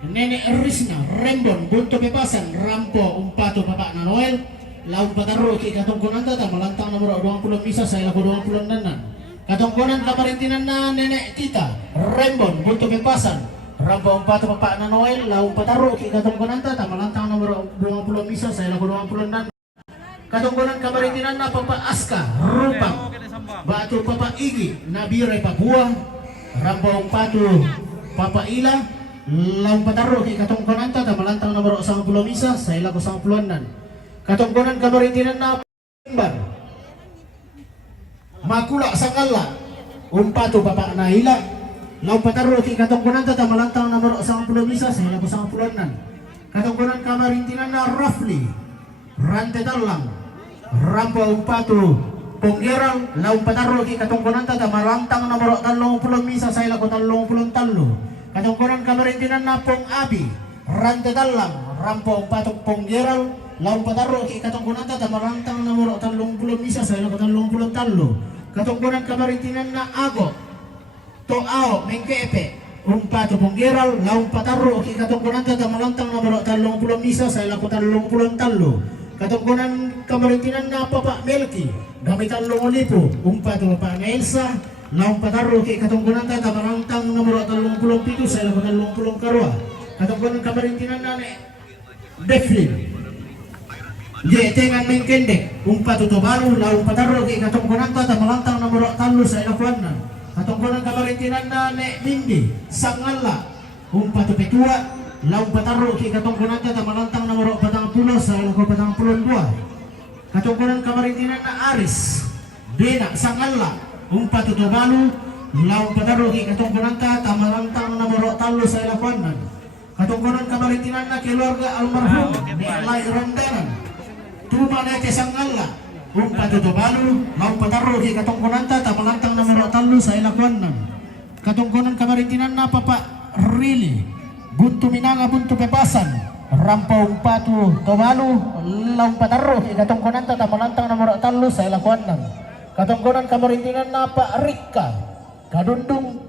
Nenek Risna Rembon Bunto Bepasan Rampo Umpatu Papa Nanoel laung pataro ki katungkunan ta malantang na waro 20 misa sa ila ko 26. Katungkunan kamarintinan na Nenek Tita Rembon Bunto Bepasan Rampo Umpatu Papa Nanoel laung pataro ki katungkunan ta malantang nomor 20 misa sa ila ko 26. Katungkunan kamarintinan na Papa Aska Rupang Batu Papa Igi Nabire Papua Rampo Umpatu Papa Ila laung pataro ki katungkunan ta malantang nomor 10 misa sa ila ko 10. Katungkunan kamarintinan na Pembar Makula Sangala Umpatu Papa Naila laung pataro ki katungkunan ta malantang nomor 10 misa sa ila ko 10. Katungkunan kamarintinan na Rafli Rante Dalang Rampo Umpatu Ponggerang laung pataro ki katungkunan ta malantang nomor 30 misa sa ila ko 33. Katungkunan kamarintinan na Pong Abi Rante Dalang Rampo Umpatu Ponggerang laung pataro ki katungkunan ta malantang nomor 30 misa sa ila ko 33. Katungkunan kamarintinan na Ago Toao Mengkepe Umpatu Ponggeral laung pataro ki katungkunan ta malantang nomor 30 misa sa ila ko 33. Katungkunan kamarintinan na Papa Melki gamitan 5,000 Umpatu Papa Nelsa laung pataro ki katungkunan ta malantang nomor 37 sa ila ko 30 karwa. Katungkunan kamarintinan na Deflin Yetengan Mengkendek Umpatu Tobaru laung pataro ki katungkunan ta malantang nomor 3 sa ila ko 6. Katungkunan kamarintinan na Nek Mindi Sangala Umpatu Petua laung pataro ki katungkunan ta malantang nomor 40 sa ila ko 42. Katungkunan kamarintinan na Aris Bena Sangala Umpatu Tobalu laung pataro ki katungkunan ta malantang nomor 3 sa ila ko 6. Katungkunan kamarintinan na keluarga almarhum Nelai Randanan Tuma Nete Sangala Umpatu Tobalu laung pataro ki katungkunan ta malantang nomor 3 sa ila ko 6. Katungkunan kamarintinan na Papa Rili Buntu Minanga Buntu Pepasan Rampo Umpatu Tobalu laung pataro ki katungkunan ta malantang nomor 3 sa ila ko 6. Katungkunan kamarintinan na Pak Rika Kadundung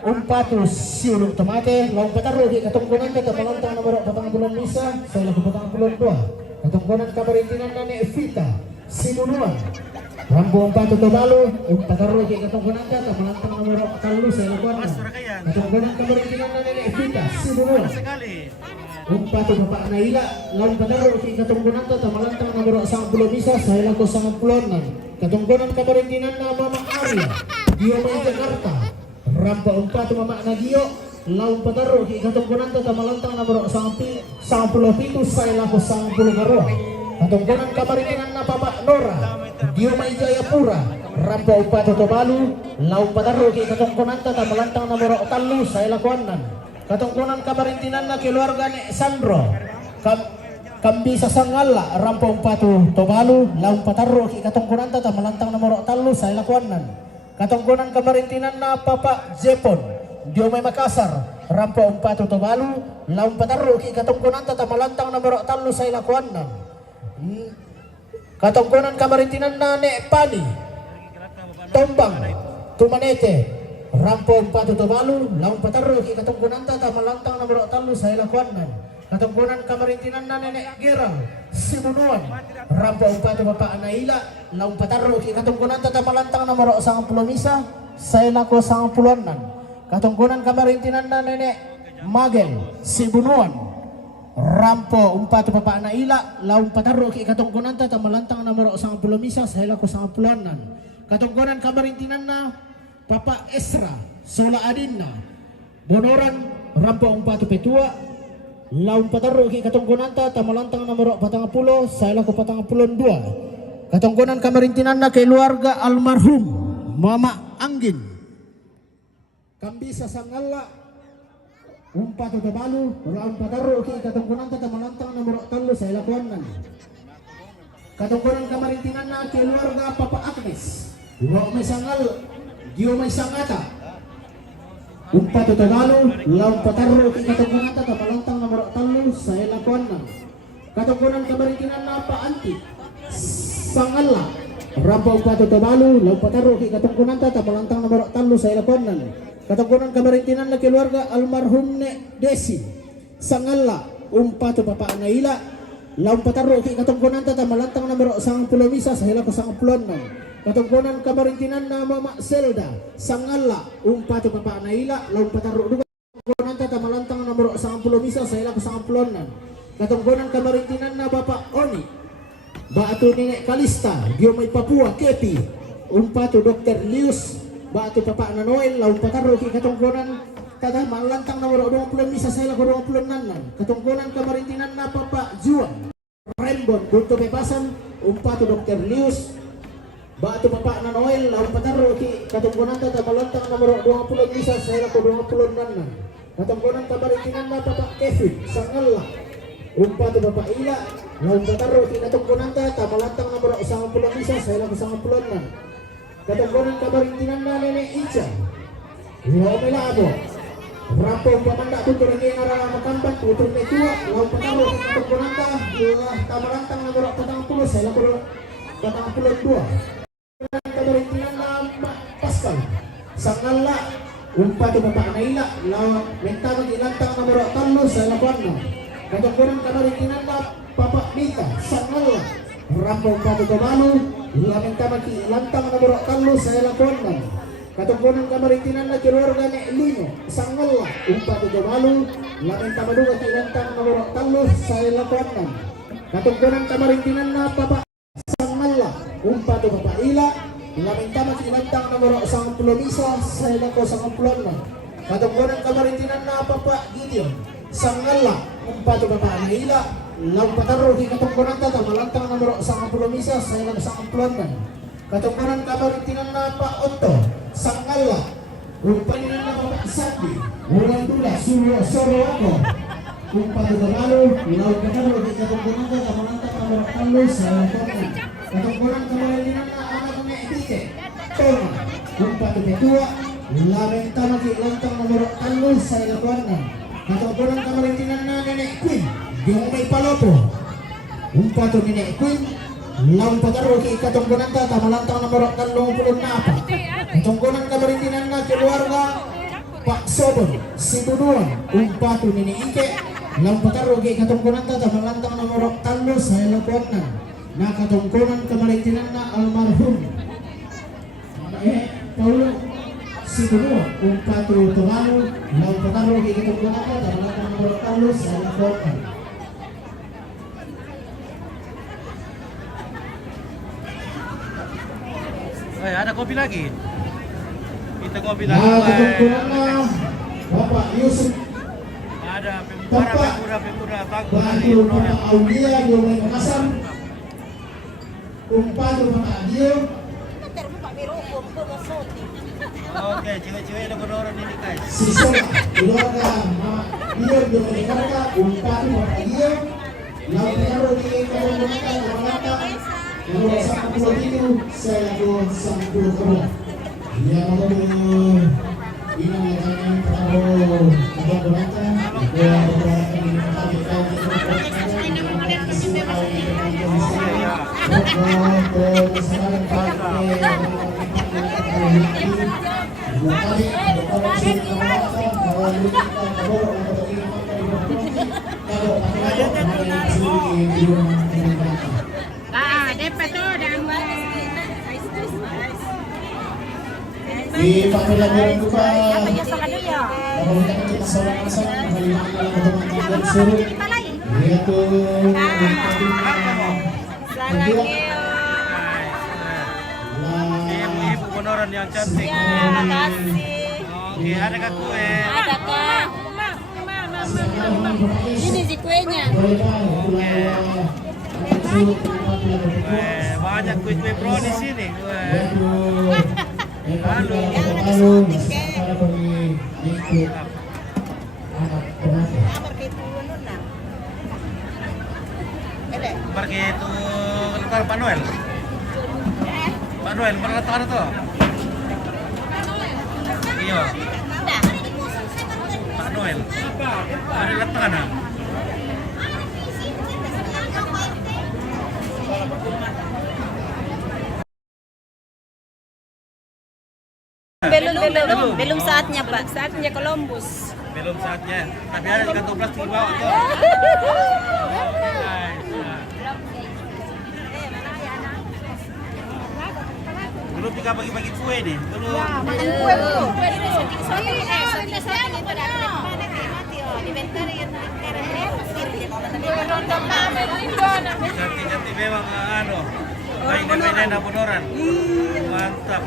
Umpatu Siuluk Tomate laung pataro ki katungkunan ta malantang nomor 40 misa sa ila ko 42. Katungkunan kamarintinan na Nek Vita Sinunuan Rampo Umpatu Tobalu Umpataro ki katungkunan ta malantang nomor 3 sa ila ko 6. Katungkunan kamarintinan na Nek Vita Sinunuan Umpatu Papa Naila laung pataro ki katungkunan ta malantang nomor 10 misa sa ila ko 96. Katungkunan kamarintinan na Mama Arya Dio Mai Jakarta Rampo Umpatu Mama Nagio laung pataro ki katungkunan ta malantang nomor 10 sa ila ko 10 karwa. Katungkunan kamarintinan na Papa Nora Dio Mai Jayapura Rampo Umpatu Tobalu laung pataro ki katungkunan ta malantang nomor 3 sa ila ko 6. Katungkunan kamarintinan na keluarga ni Sandro Kambisa Sangala Rampo Umpatu Tobalu laung pataro ki katungkunan ta malantang nomor 3 sa ila ko 6. Katungkunan kamarintinan na Papa Jepon Dio Mai Makassar Rampo Umpatu Tobalu laung pataro ki katungkunan ta malantang nomor 3 sa ila ko 6. Katungkunan kamarintinan na Nek Pani Tombang Tumanete Rampo Umpatu Tobalu laung pataro ki katungkunan ta malantang nomor 3 sa ila ko 6. Katungkunan kamarintinan na Nenek Gerang Sinunuan Rampo Umpatu Papa Anaila laung pataro ki katungkunan ta malantang nomor 10 misa sa ila ko 10. Katungkunan kamarintinan na Nenek Magel Sibunuan Rampo Umpatu Papa Anaila laung pataro ki katungkunan ta malantang nomor 10 misa sa ila ko 10. Katungkunan kamarintinan na Papa Esra Sola Adinna Bonoran Rampo Umpatu Petua laung pataro ki katungkunan ta malantang nomor 40 sa ila ko 42. Katungkunan kamarintinan na keluarga almarhum Mama Anggin Kambisa Sangala Umpatu Tobalu laung pataro ki katungkunan ta malantang nomor 3 sa ila ko 6. Katungkunan kamarintinan na keluarga Papa Agnes Wa Mesangal Dio may sangata. Umpa to Tagalog, law patarro ki katungkunanta kapalantang nomor 3 sa ilakuan na. Katungkunan kabarikinan na paanti. Sangala. Rampa umpa to Tagalog, law patarro ki katungkunanta kapalantang nomor 3 sa ilakuan na. Katungkunan kabarikinan na keluarga almarhum ne Desi. Sangala umpa to Papa Naila, law patarro ki katungkunanta kapalantang nomor 10 sa ilakuan na. Katungkunan kabarintinan na Mama Zelda Sangala umpa to Papa Naila law patarro duga katungkunan ta malantang nomor 10 sa ila ko 10. Katungkunan kabarintinan na Bapak Oni Batu Nenek Kalista Dio may Papua Kepi umpa to Dr. Lius Batu Papa Noel law patarro ki katungkunan tada malantang nomor 20 sa ila ko 26. Katungkunan kabarintinan na Papa Juan Rembon Bunto Bebasan umpa to Dr. Lius Batu Papa na Noel law patarro ki katungkunan ta malantang nomor 20 sa ila ko 26. Katungkunan kabarintinan na Papa Kevin Sangala umpa to Papa Ila law patarro ki katungkunan ta malantang nomor 10 sa ila ko 10. Katungkunan kabarintinan na Nenek Ica law melabo Rampo pamanda tutur ngi ngara makamban tutur ne tua law patarro ki katungkunan ta malantang nomor 40 sa ila ko 42. Kabarintinan na Pascal Sangala umpa to Papa Naila law mentang ilantang nomor 3 sa lakuan na. Katungkunan kabarintinan na Papa Mita Sangala Rampo umpa to Tabalu law mentang ilantang nomor 3 sa lakuan na. Katungkunan kabarintinan na keluarga ne Lino Sangala umpa to Tabalu law mentang maduga ilantang nomor 3 sa lakuan na. Katungkunan kabarintinan na Papa Sangala umpa to Papa Ila lamentaman ilantang nomor 10 sa ila ko 10. Katungkunan kabarintinan na Papa Gideon Sangala umpa to Papa Naila law patarro ki katungkunan ta malantang nomor 10 sa ila ko 10. Katungkunan kabarintinan na Pa Otto Sangala umpa na Papa Sandi ulang dula suro ako umpa to Tagalog law patarro ki katungkunan ta malantang nomor 10 sa ila ko 10. Katungkunan kabarintinan na Toma, umpa to Petua, lamentaman ki lantang nomor 3 sa ilakuan na. Katungkunan kabarintinan na Nenek Queen, yung may palopo. Umpa to Nenek Queen, law patarro ki katungkunan ta malantang nomor 34. Katungkunan kabarintinan na keluarga Pak Sobon, Sibunuan, umpa to Nenek Ike, law patarro ki katungkunan ta malantang nomor 3 sa ilakuan na. Nakatungkunan kabarintinan na almarhum Paulo Sibunuan umpa to Tumano law patarro ki katungkunan ta malantang nomor 3 sa ilakuan na. Ada kopi lagi. Kita kopi lagi. Katungkunan na Bapak Yusuf Ada Bapak pemuda Bantu Bapak Aulia Dio may Makassar umpa to Bapak Dio Oke, cewek-cewek ada berdoran ini guys. Siswa keluarga Dio may Jakarta umpa to Bapak Dio law patarro ki katungkunan ta malantang nomor 10 sa ilakuan 10. Ya mau ini yang tahu ada berapa ya beberapa ini di panggilan juga kita sama-sama melihat suruh yaitu Ibu beneran yang cantik. Oke, ada kak kue. Ada kak. Ini si kuenya. Banyak kue-kue pro di sini. Halo. Pergi itu Pak Noel. Pak Noel pernah tahu tuh? Iya. Pak Noel. Ada letak na. Belum saatnya Pak, saatnya Columbus. Belum saatnya. Tapi ada di kantong plastik di bawah tuh. Belum kita bagi-bagi kue nih. Dulu. Makan kue dulu. Kue dulu. Cantik-cantik memang anu. Main-main abonoran. Mantap.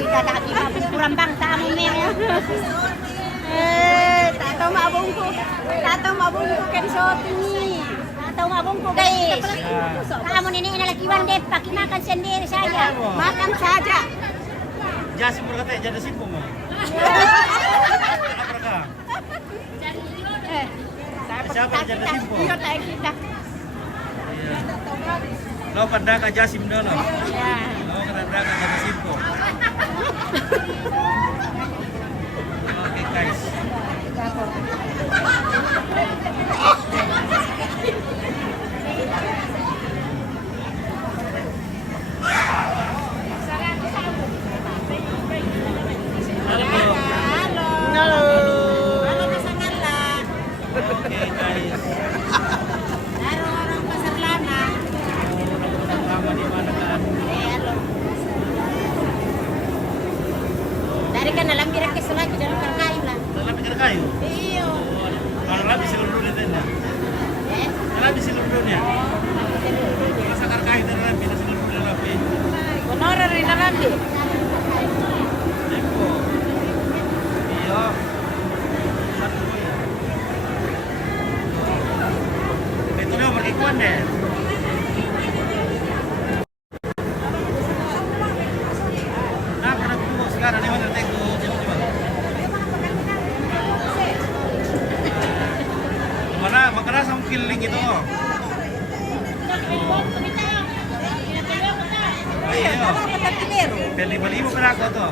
Kita tak kurang bang tamu nih. Tak tahu mabungku kan shooting. Tak tahu mabungku guys. Kamu ini lagi wan deh, pakai makan sendiri saja. Makan saja. Jasim berkata jadi simpung. Siapa yang jadi simpung? Iya, kita. Lo pada ke Jasim dulu. Ya. Lo pada ke jadi simpung. Oke guys. Oke guys. Orang pasar lama. Lama di mana kan? Dari kan dalam direk ke selagi dalam kayu lah. Dalam pikir kayu. Iya. Kalau lebih seluruh dunia. Lebih seluruh dunia. Masakar kayu dalam bila seluruh dunia lebih. Honorer di dalam di. Tempo. Iya. Itu dia pergi kuan deh. Nah, pada tunggu sekarang ini mana teko jam-jam. Mana makan sama killing itu. Iya. Beli mo pala ako to.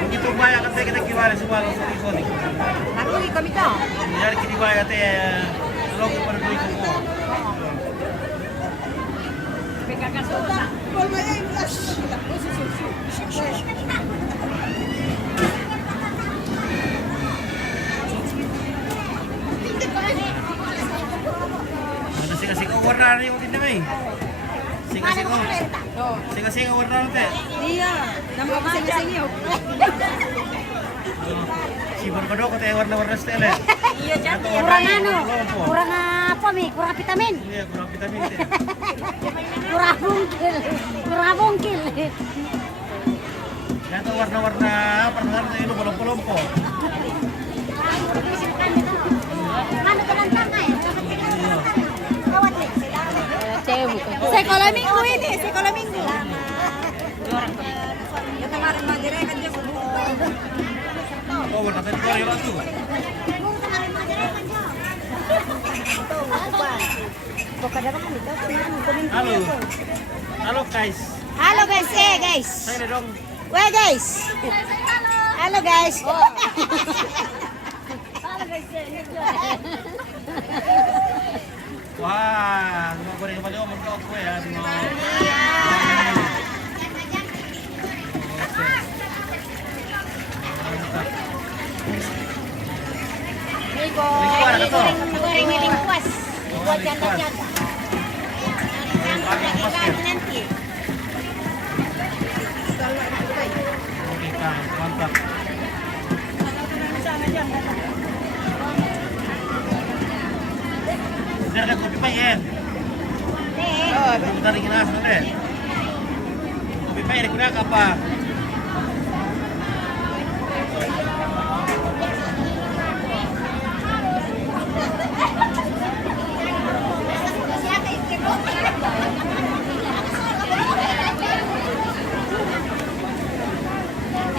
Begitu banyak kan kita kiwala semua langsung ikonik. Aku kami tahu. Jadi kini banyak teh logo pada duit semua. Ada singa-singa warna nih utin naman eh. Singa-singa warna teh. Iya, nama aku sing-sing Si berbeda ko teh warna-warna style. Iya, kurang anu, kurang apa mi? Kurang vitamin. Iya, kurang vitamin teh. Kurang bungkil. Itu warna-warna pertahanan itu kelompok-kelompok. Sekolah minggu ini, sekolah minggu. Ya kemarin magere kan dia Oh, warna tadi kau rela tuh. Halo. Halo guys. Halo guys, guys. Saya dong. Weh guys. Halo guys. Wah, nggak boleh kembali omong kau gue ya. Lingkuan ada tuh. Goreng lingkuas. Buat jaga-jaga. Nanti. Oke, Kang, mantap. Udah ada kopi pahit. Oh, bentar lagi nas nanti. Kopi pahit digunakan apa?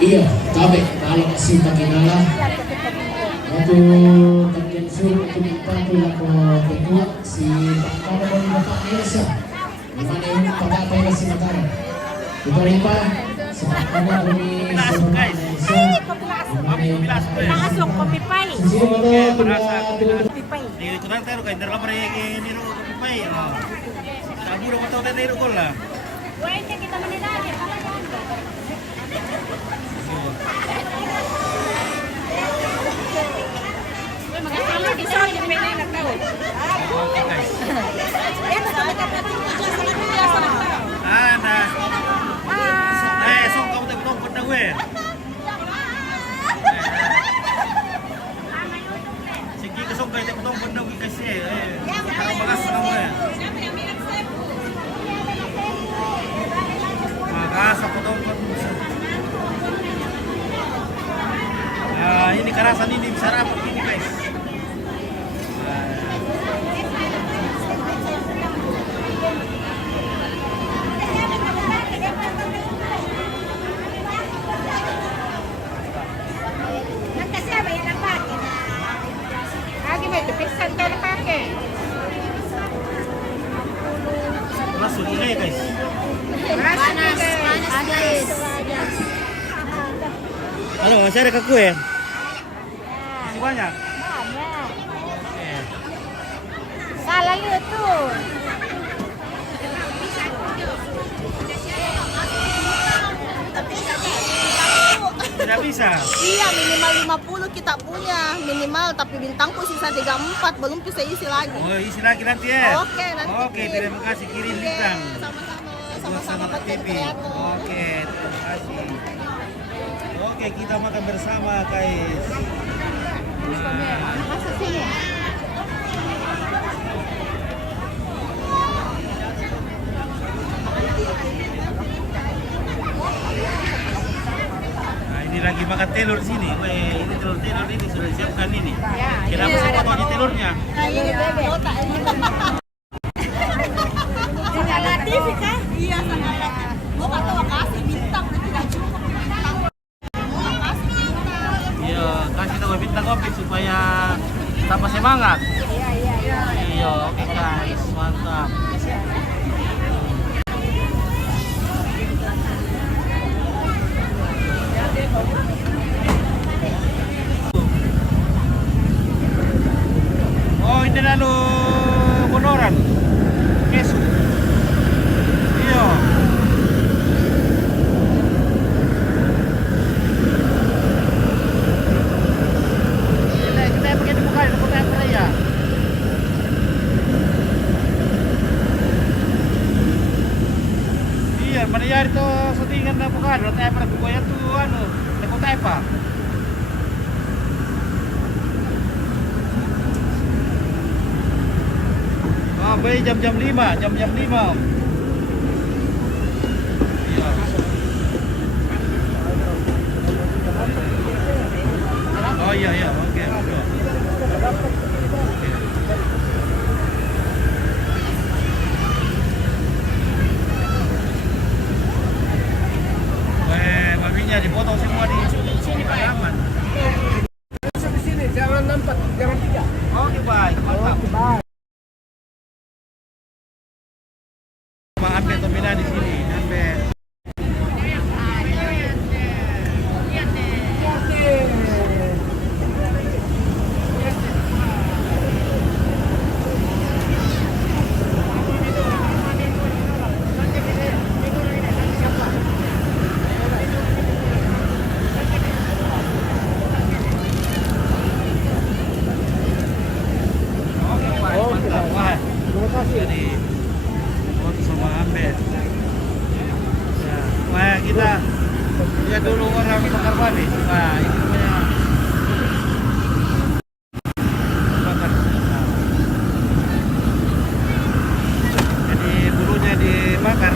Iya, kami kalau masih makinala waktu kajian disuruh untuk dipanggil ako ketua si Pangkalan Bapak Elsa. Dimana yung Bapak Elsa Matara. Iba-iba sa Pangkalan ni Bapak Elsa. Dimana yung Nakasok kopi pay. sino mo to? Kopi pay. Di ikutan tayo kay dala pare kay niro ko pay. Saburo ko tayo niro ko la. Wait, kita menilai. Magkakaroon di sa yung pinay na tao. Okay guys. Yan sa magkakaroon sa nagbiya. Ana. So kamu tayo tong pud na we. Sige kasong kay tayo tong pud na we kasi Ako bagas na mo Magasa ko tong pud. Ini karasan ini sarap ini guys. Langsung ini guys. Panas guys. Ano, masih ada kaku ya? Masih banyak. Salah lihat tuh. Tidak bisa. Iya, minimal 50 kita punya, minimal, tapi bintangku sisa 34, belum bisa isi lagi. Oh, isi lagi nanti ya. Oke, nanti Oke, kirim. terima kasih kirim bintang. Sama-sama Buat pakai TV. kreator. Oke, terima kasih. Oke, kita makan bersama guys. Nah, ini lagi makan telur di sini. Weh, ini telur ini sudah disiapkan ini. Kenapa saya potongnya telurnya? Sangat TV kah? Iya, sangat TV. Gua nggak tahu kasih bintang, tidak cukup bintang. Gua kasih bintang. Iya, kasih tahu bintang kopi supaya tambah semangat. Iya, oke guys, mantap. Oh, ini lalu bonoran. Kesu. Iya. Kita pakai di buka, kita pakai ya. Iya, mana ya itu settingan na buka, lo tayo para buka tu ano, neko tayo pa. Bayi jam-jam 5, jam-jam 5. Iya. Oh iya iya, oke. Babinya dipotong semua di sini Pak aman. Di sini jangan nampak, jangan tidak. Oke baik, mantap. Ambil tombina di sini, ambil. Jadi foto sama Ambet. Ya, wah kita lihat dulu orang bakar balik. Nah, ini namanya bakar. Nah. Jadi bulunya dibakar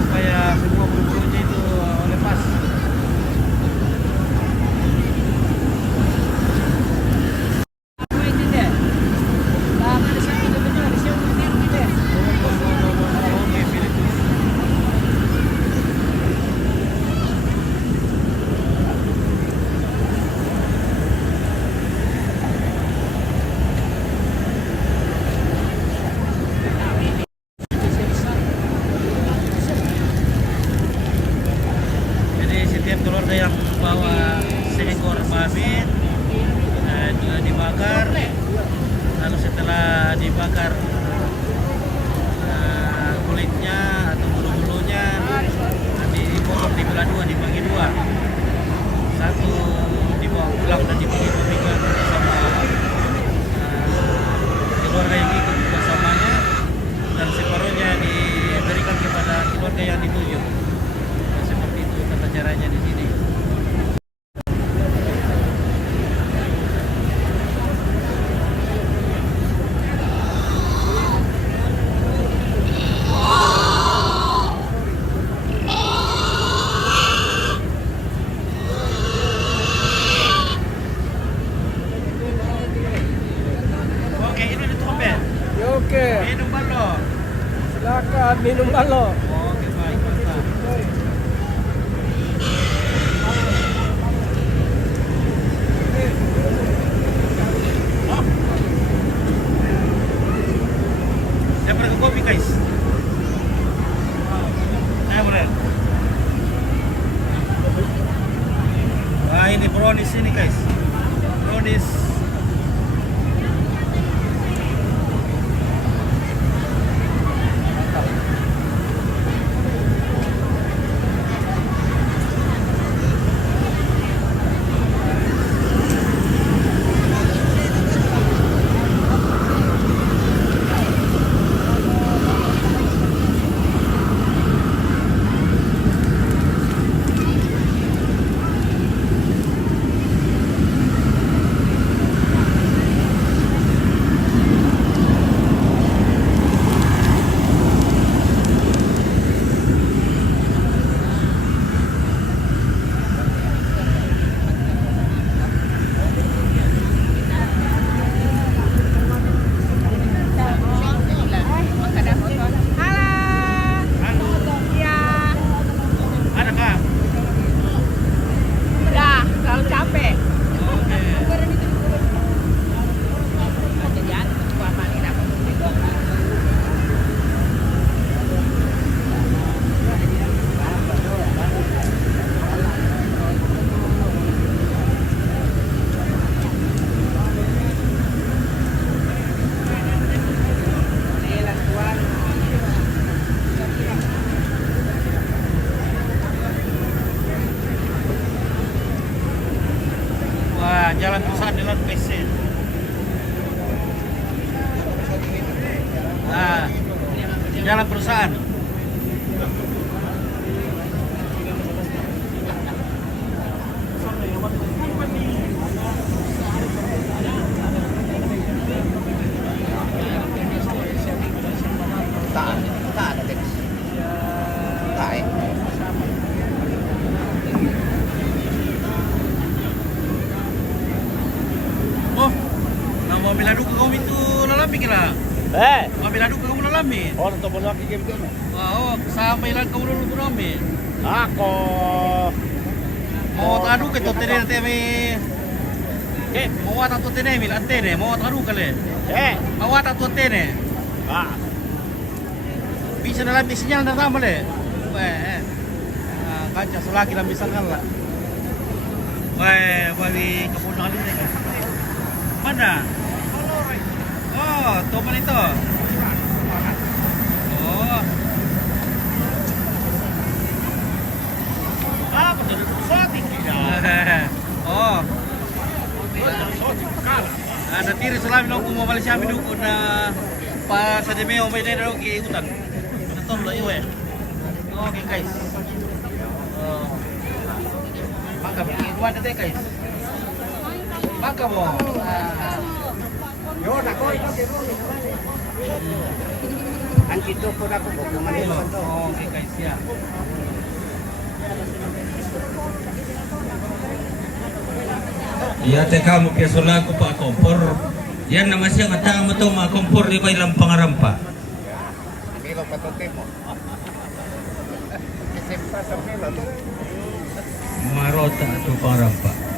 supaya semua bulu-bulunya itu lepas. setiap keluarga yang bawa seekor babi juga dibakar, lalu setelah dibakar kulitnya atau bulu-bulunya dipotong dibelah dua, dibagi dua, satu dibawa pulang dan dibagi-bagikan sama keluarga yang ikut bersamanya, dan separuhnya diberikan kepada keluarga yang dituju. Seperti itu tata caranya di sini. Oke, ini ditumpet. Oke, Minum balo. silakan minum balo. Oke, baik, mantap. Saya pergi ke kopi, guys. Saya boleh. Wah, ini brownies ini, guys. Brownies. Ada Kak? Udah, terlalu capek. Wah, jalan perusahaan jalan PC. Nah, jalan perusahaan. Oh, nah mau biladu ke kamu itu lalami kira. Mau biladu ke kamu lalami. Oh, untuk lagi game itu. Oh, sama ilan kamu dulu lalami. Ako. Mau tadu ke to tene teme. Mau wata to tene mil antene, mau tadu kale. Mau wata to tene. Bisa dalam sinyal dan sama le. Kaca selagi dalam misalkan lah. Balik ke Pondok Alim deh. Mana? Oh, topan itu. Oh. Apa tuh? Sotik tidak. Oh. Ada tiri selami nunggu mau balik siapa dulu na pas ada meo may dai daro ki ikutan. Betul lo iwe. Oke guys. Maka dua dete guys. Maka mo. Yo na ko ang kito po na ko kumanin mo to. Oke guys ya. Iya teh kamu kesola ko pa kompor. Yan naman siya nga mo to mga kompor di ba ilang pangarampa. Kilo patote mo. Kesempa sa kilo. Marota to pangarampa.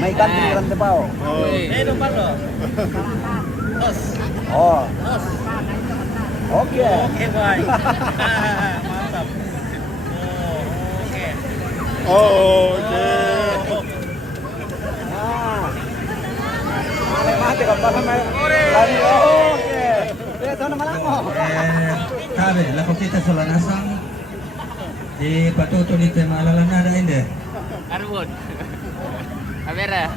May country ran pa oh. Oh. Okay. Oke, baik. Mantap. Oke. Oke. Mati ka pa may. Oke. Ito naman ako. Sabi, lako kita sa lanasang di patuto ni maalala na ada hindi. Arbon. Kamera.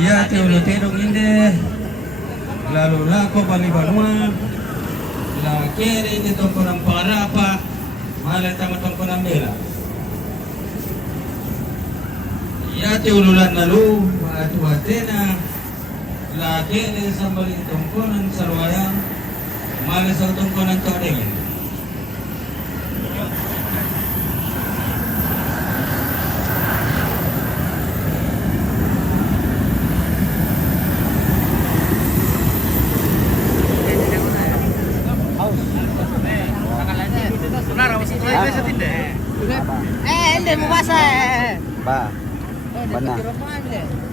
Iya, teolotero hindi. Lalu lako palibanua. La kere dito ko ng parapa. Malat ang itong ko ng mela. Iya, teolulan na lu. Maatuatena. La kere sa balik itong ko ng sarwayan. Malat sa itong ko ng todengin. Hindi mo basa. Ba. Bana.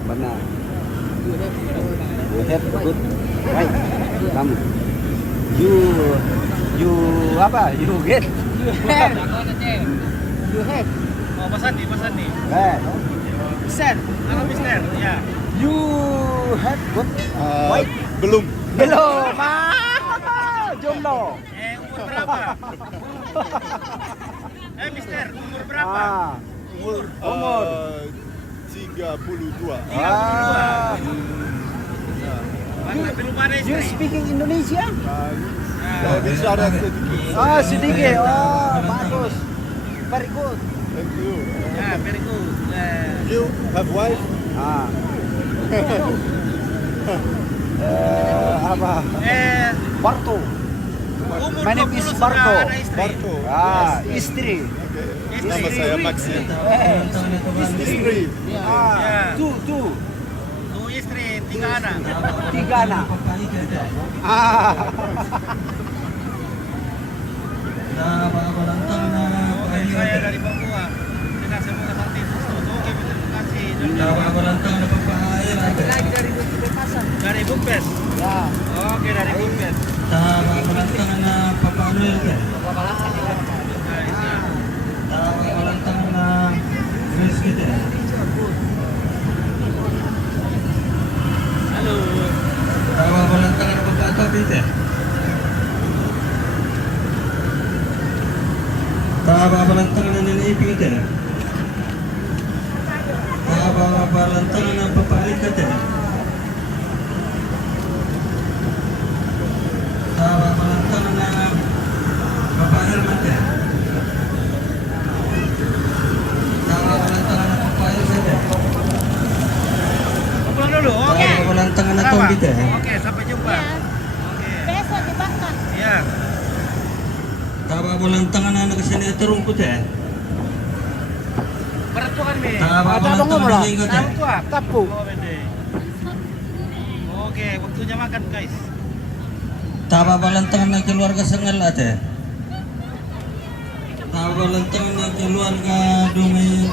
Bana. You have good right. Come. You apa? You get. You have. Oh, Mas Andi. Mister. Halo, Mister. Ya. You have good white. Belum. Belum. Jomblo. Umur berapa? Mister, umur berapa? Umur 32. Belum ada You istri. speaking Indonesia? Bicara sedikit. Sedikit. Bagus. Very good. Thank you. Ya, very good. You have wife? Apa? Barto. Umur My name is 20 Barto. sudah ada istri. Barto. Istri. Nama saya Maxim. Istri. Ya. Two. Tuh istri, 3 anak. 3 anak. Oke, saya dari Papua. Dengan semoga sakti. Oke, terima kasih. Dari Bumpes. Ya. Oke, dari Bumpes. Halo. Balantang na nanaipin ka. Balantang na papalit ka din. Balantang na papahil man din. Balantang na papahil ka din. Pulang dulu. Oke. Balantang na tombit eh. Oke, sampai jumpa. Oke. Besok dibakar. Ya. Taba balantang na nakasini at rumput eh. Berat tuh kan, Mi? Taba balantang na lingkot eh. Tahu tuh, Tapu. Oh, bende. Oke, waktunya makan, guys. Taba balantang na keluarga sengal ate. Taba balantang na keluarga dumay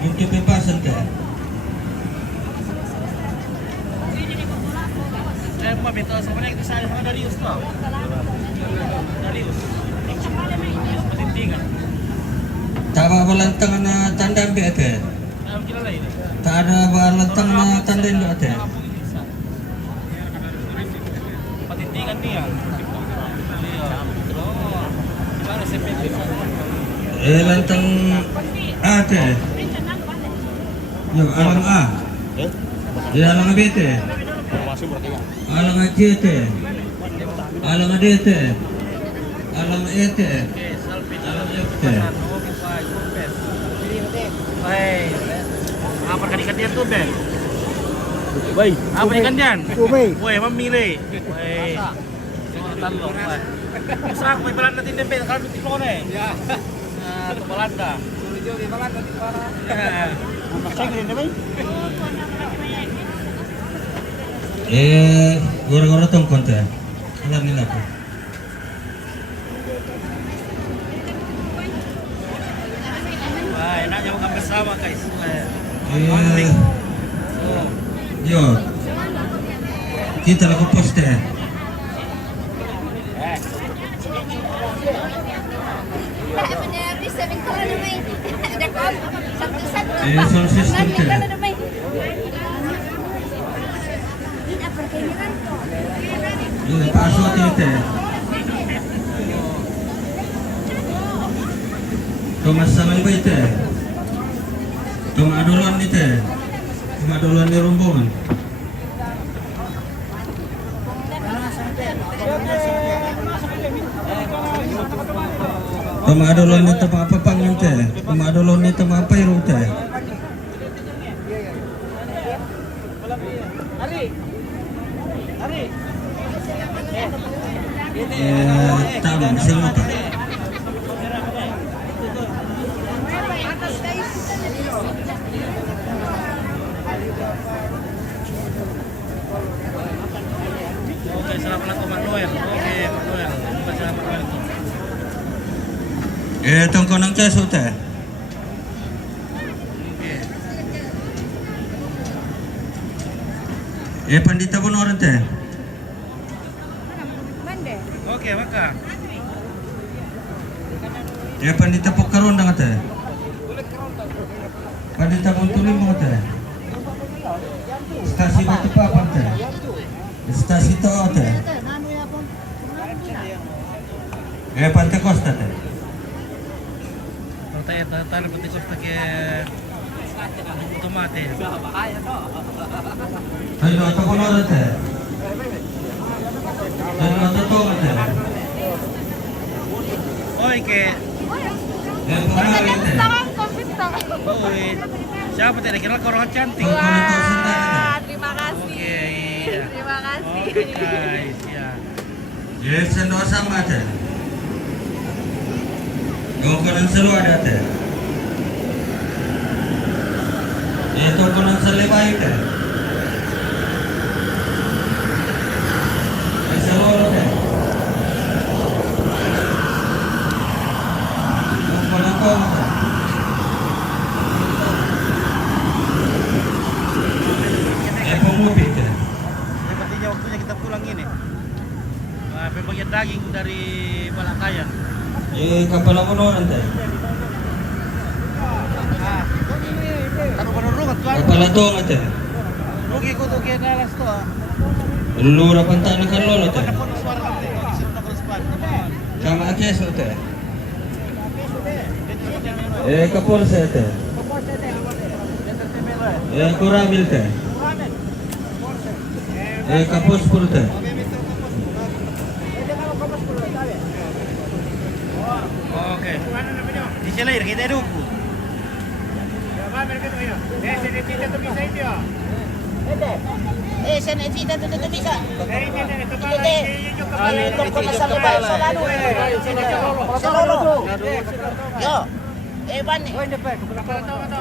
Untuk bebasan teh. Saya mau minta sebenarnya kita saya sama Darius tuh. Darius. Pentingan. Tak ada balantang na tanda ambil teh. Dalam kira lain. Tak ada balantang na tanda ambil teh. Pentingan nih ya. Gimana sih Lantang A teh. Yo, alang A. Ya, alang B teh. Alang A C teh. Alang D teh. Alang E teh. Alang F teh. Baik. Apa kan ikan dia tuh, Ben? Baik. Apa ikan dia? Woi, memilih. Woi. Sebutan lo, Pak. Usah may balanda din Ben, kalau di Flore. Ya. Nah, itu balanda. Suruh di balanda di para. Saya gini deh, Bay. Gora-gora tongkon teh. Alam nila po. Baik, nanya makan bersama, guys. Yo. Kita laku post teh. Sound system teh. Pasok teh. Thomas sama ibu itu. Tong adolan ni teh. Tong adolan ni rombongan. Tong adolan ni tempat apa pangan teh. Tong adolan ni tempat apa iru teh. Tamam, siapa? Oke, selamat Pak Noel. Oke, Pak Noel. Selamat Noel. Tongkol nang cesu teh. Pandita pun orang teh. Oke, maka. Pandita pokaron dengan teh. Pandita pun tulim mau teh. Stasi batu papan teh. Stasi toa teh. Pantai Costa teh. Tanah Pantai Costa ke otomatis. Ayo atau pun orang teh. Ayo atau toa teh. Oh, ke. Pengaruh teh. Oh, siapa tadi kira orang cantik. Terima kasih. Oke, iya. Terima kasih. Oke, guys, ya. Yes, sendok sama teh. Tongkonan selu ada teh. Tongkonan selebay teh. Selu teh. Tongkonan kau teh. Pemupi teh. Sepertinya waktunya kita pulang ini. Pembagian daging dari Balakaya. Kapal apa orang teh? Taruh penurungan tuan. Kapal atong teh. Rugi ko tuh kaya alas to. Lu rapan tanah kan lolo teh. Ada pun suara kan teh. Kalau suruh nak respan. Kama akeso teh. Kapol saya teh. Kuramil teh. Kapos pul teh. Oke. Di sini kita dulu. Sana kita tu bisa. Itu kena sampai selalu. Selalu. Yo. Ban.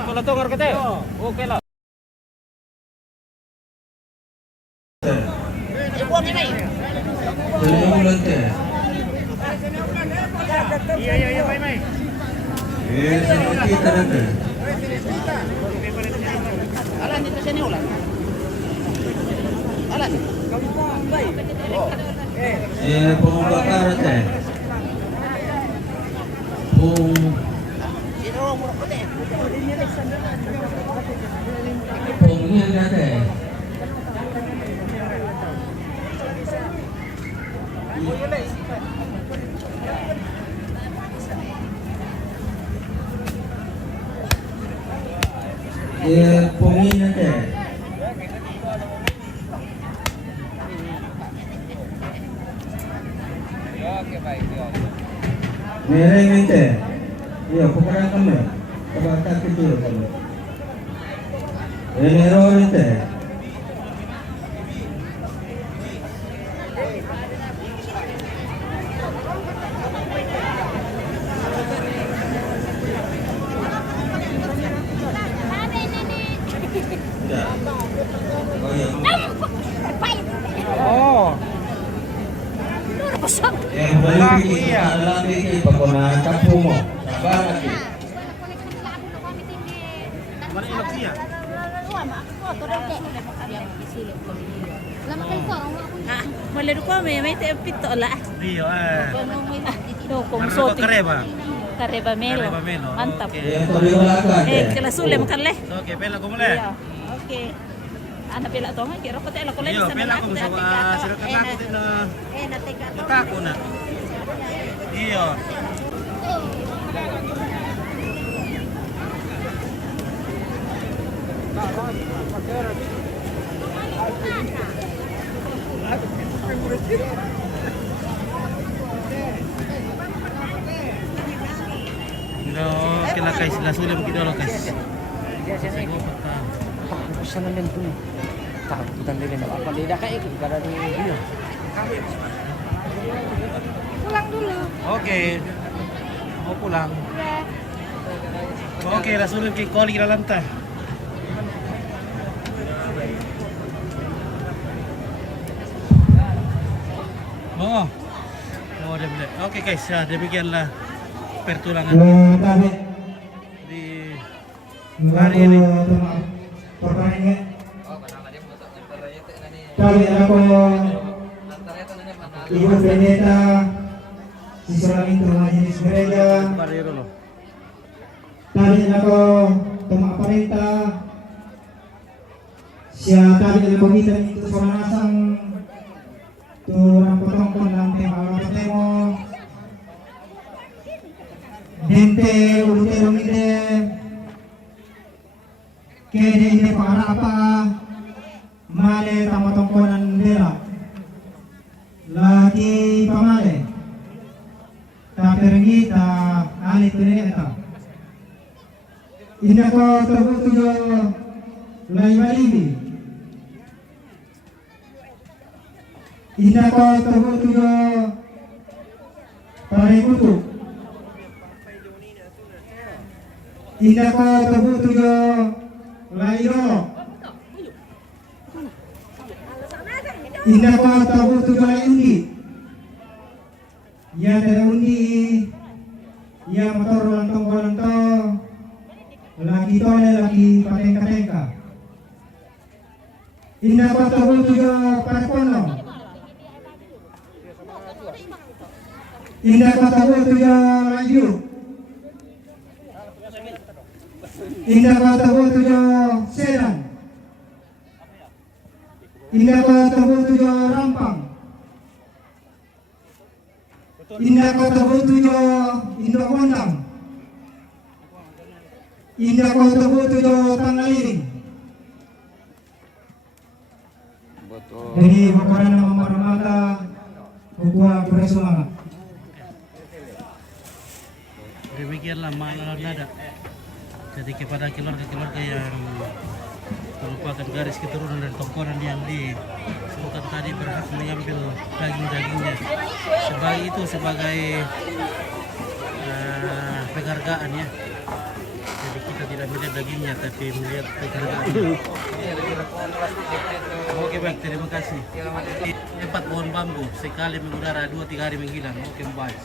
Kalau tongor kita. Oke lah. Buang ini. Bulan teh. Iya, Mai. Kita teh. Alan dito sa ulan. Alan. Pembakaran teh. Pengingin teh. Pengingin teh. Mereng teh. Iya, pokoknya kamu. Kebakar kecil kamu. Error teh. Oh. Yang balik adalah di penggunaan kampung mo. Sabar lagi. Mana ilok siya? Boleh ko may pito la. Iyo Kung Ano so to kareba? Kareba melo. Kareba melo. Mantap. Okay. Yang terlibat Kelasule makanle. Okay, pela ko muli. Okay. Ana pila to nga kiro ko tela ko Iyo, pela ko sa sila kako din na natika to. kako na. Iyo. No, kila guys, lasuli mo kito guys. Bisa namin tuh. Takutan din na papalida ka eh para di dia. Pulang dulu. Okay. Mau pulang. Okay, lasuli kay Koli Lalanta. Oh. Oh, demikian. Oke guys, ya demikianlah pertulangan di hari ini. Kali ako Ibu Pendeta siswa itu majelis gereja. Barero loh. Kali ako tumaparenta siya kali na pamitan itu sa manasang turang potongkon ng tema patemo dente ulutero ide kede ide pangarapa male tamatongkonan dela lagi pamale tapergi ta alit tuneta ina ko tabutuyo laibalibi ina ko tabutuyo parikutu ina ko tabutuyo lairolo ina ko tabutuyo laiundi ya tere undi ya motor lantong lagi tole lagi patengka-tengka indah kota tujuh Parpono indah kota tujuh Laju indah kota tujuh Sedan indah kota tujuh Rampang indah kota tujuh Indokondang indah kota tujuh Tangaliring. Jadi bukan nama mata bukuan bersemangat. Demikianlah makna nada. Jadi kepada keluarga-keluarga yang merupakan garis keturunan dari tongkonan yang disebutkan tadi berhak mengambil daging-dagingnya. Sebagai itu sebagai penghargaan ya. Jadi kita tidak melihat dagingnya tapi melihat penghargaan. Oke baik, terima kasih. 4 pohon bambu sekali mengudara 2-3 hari menghilang. Oke baik.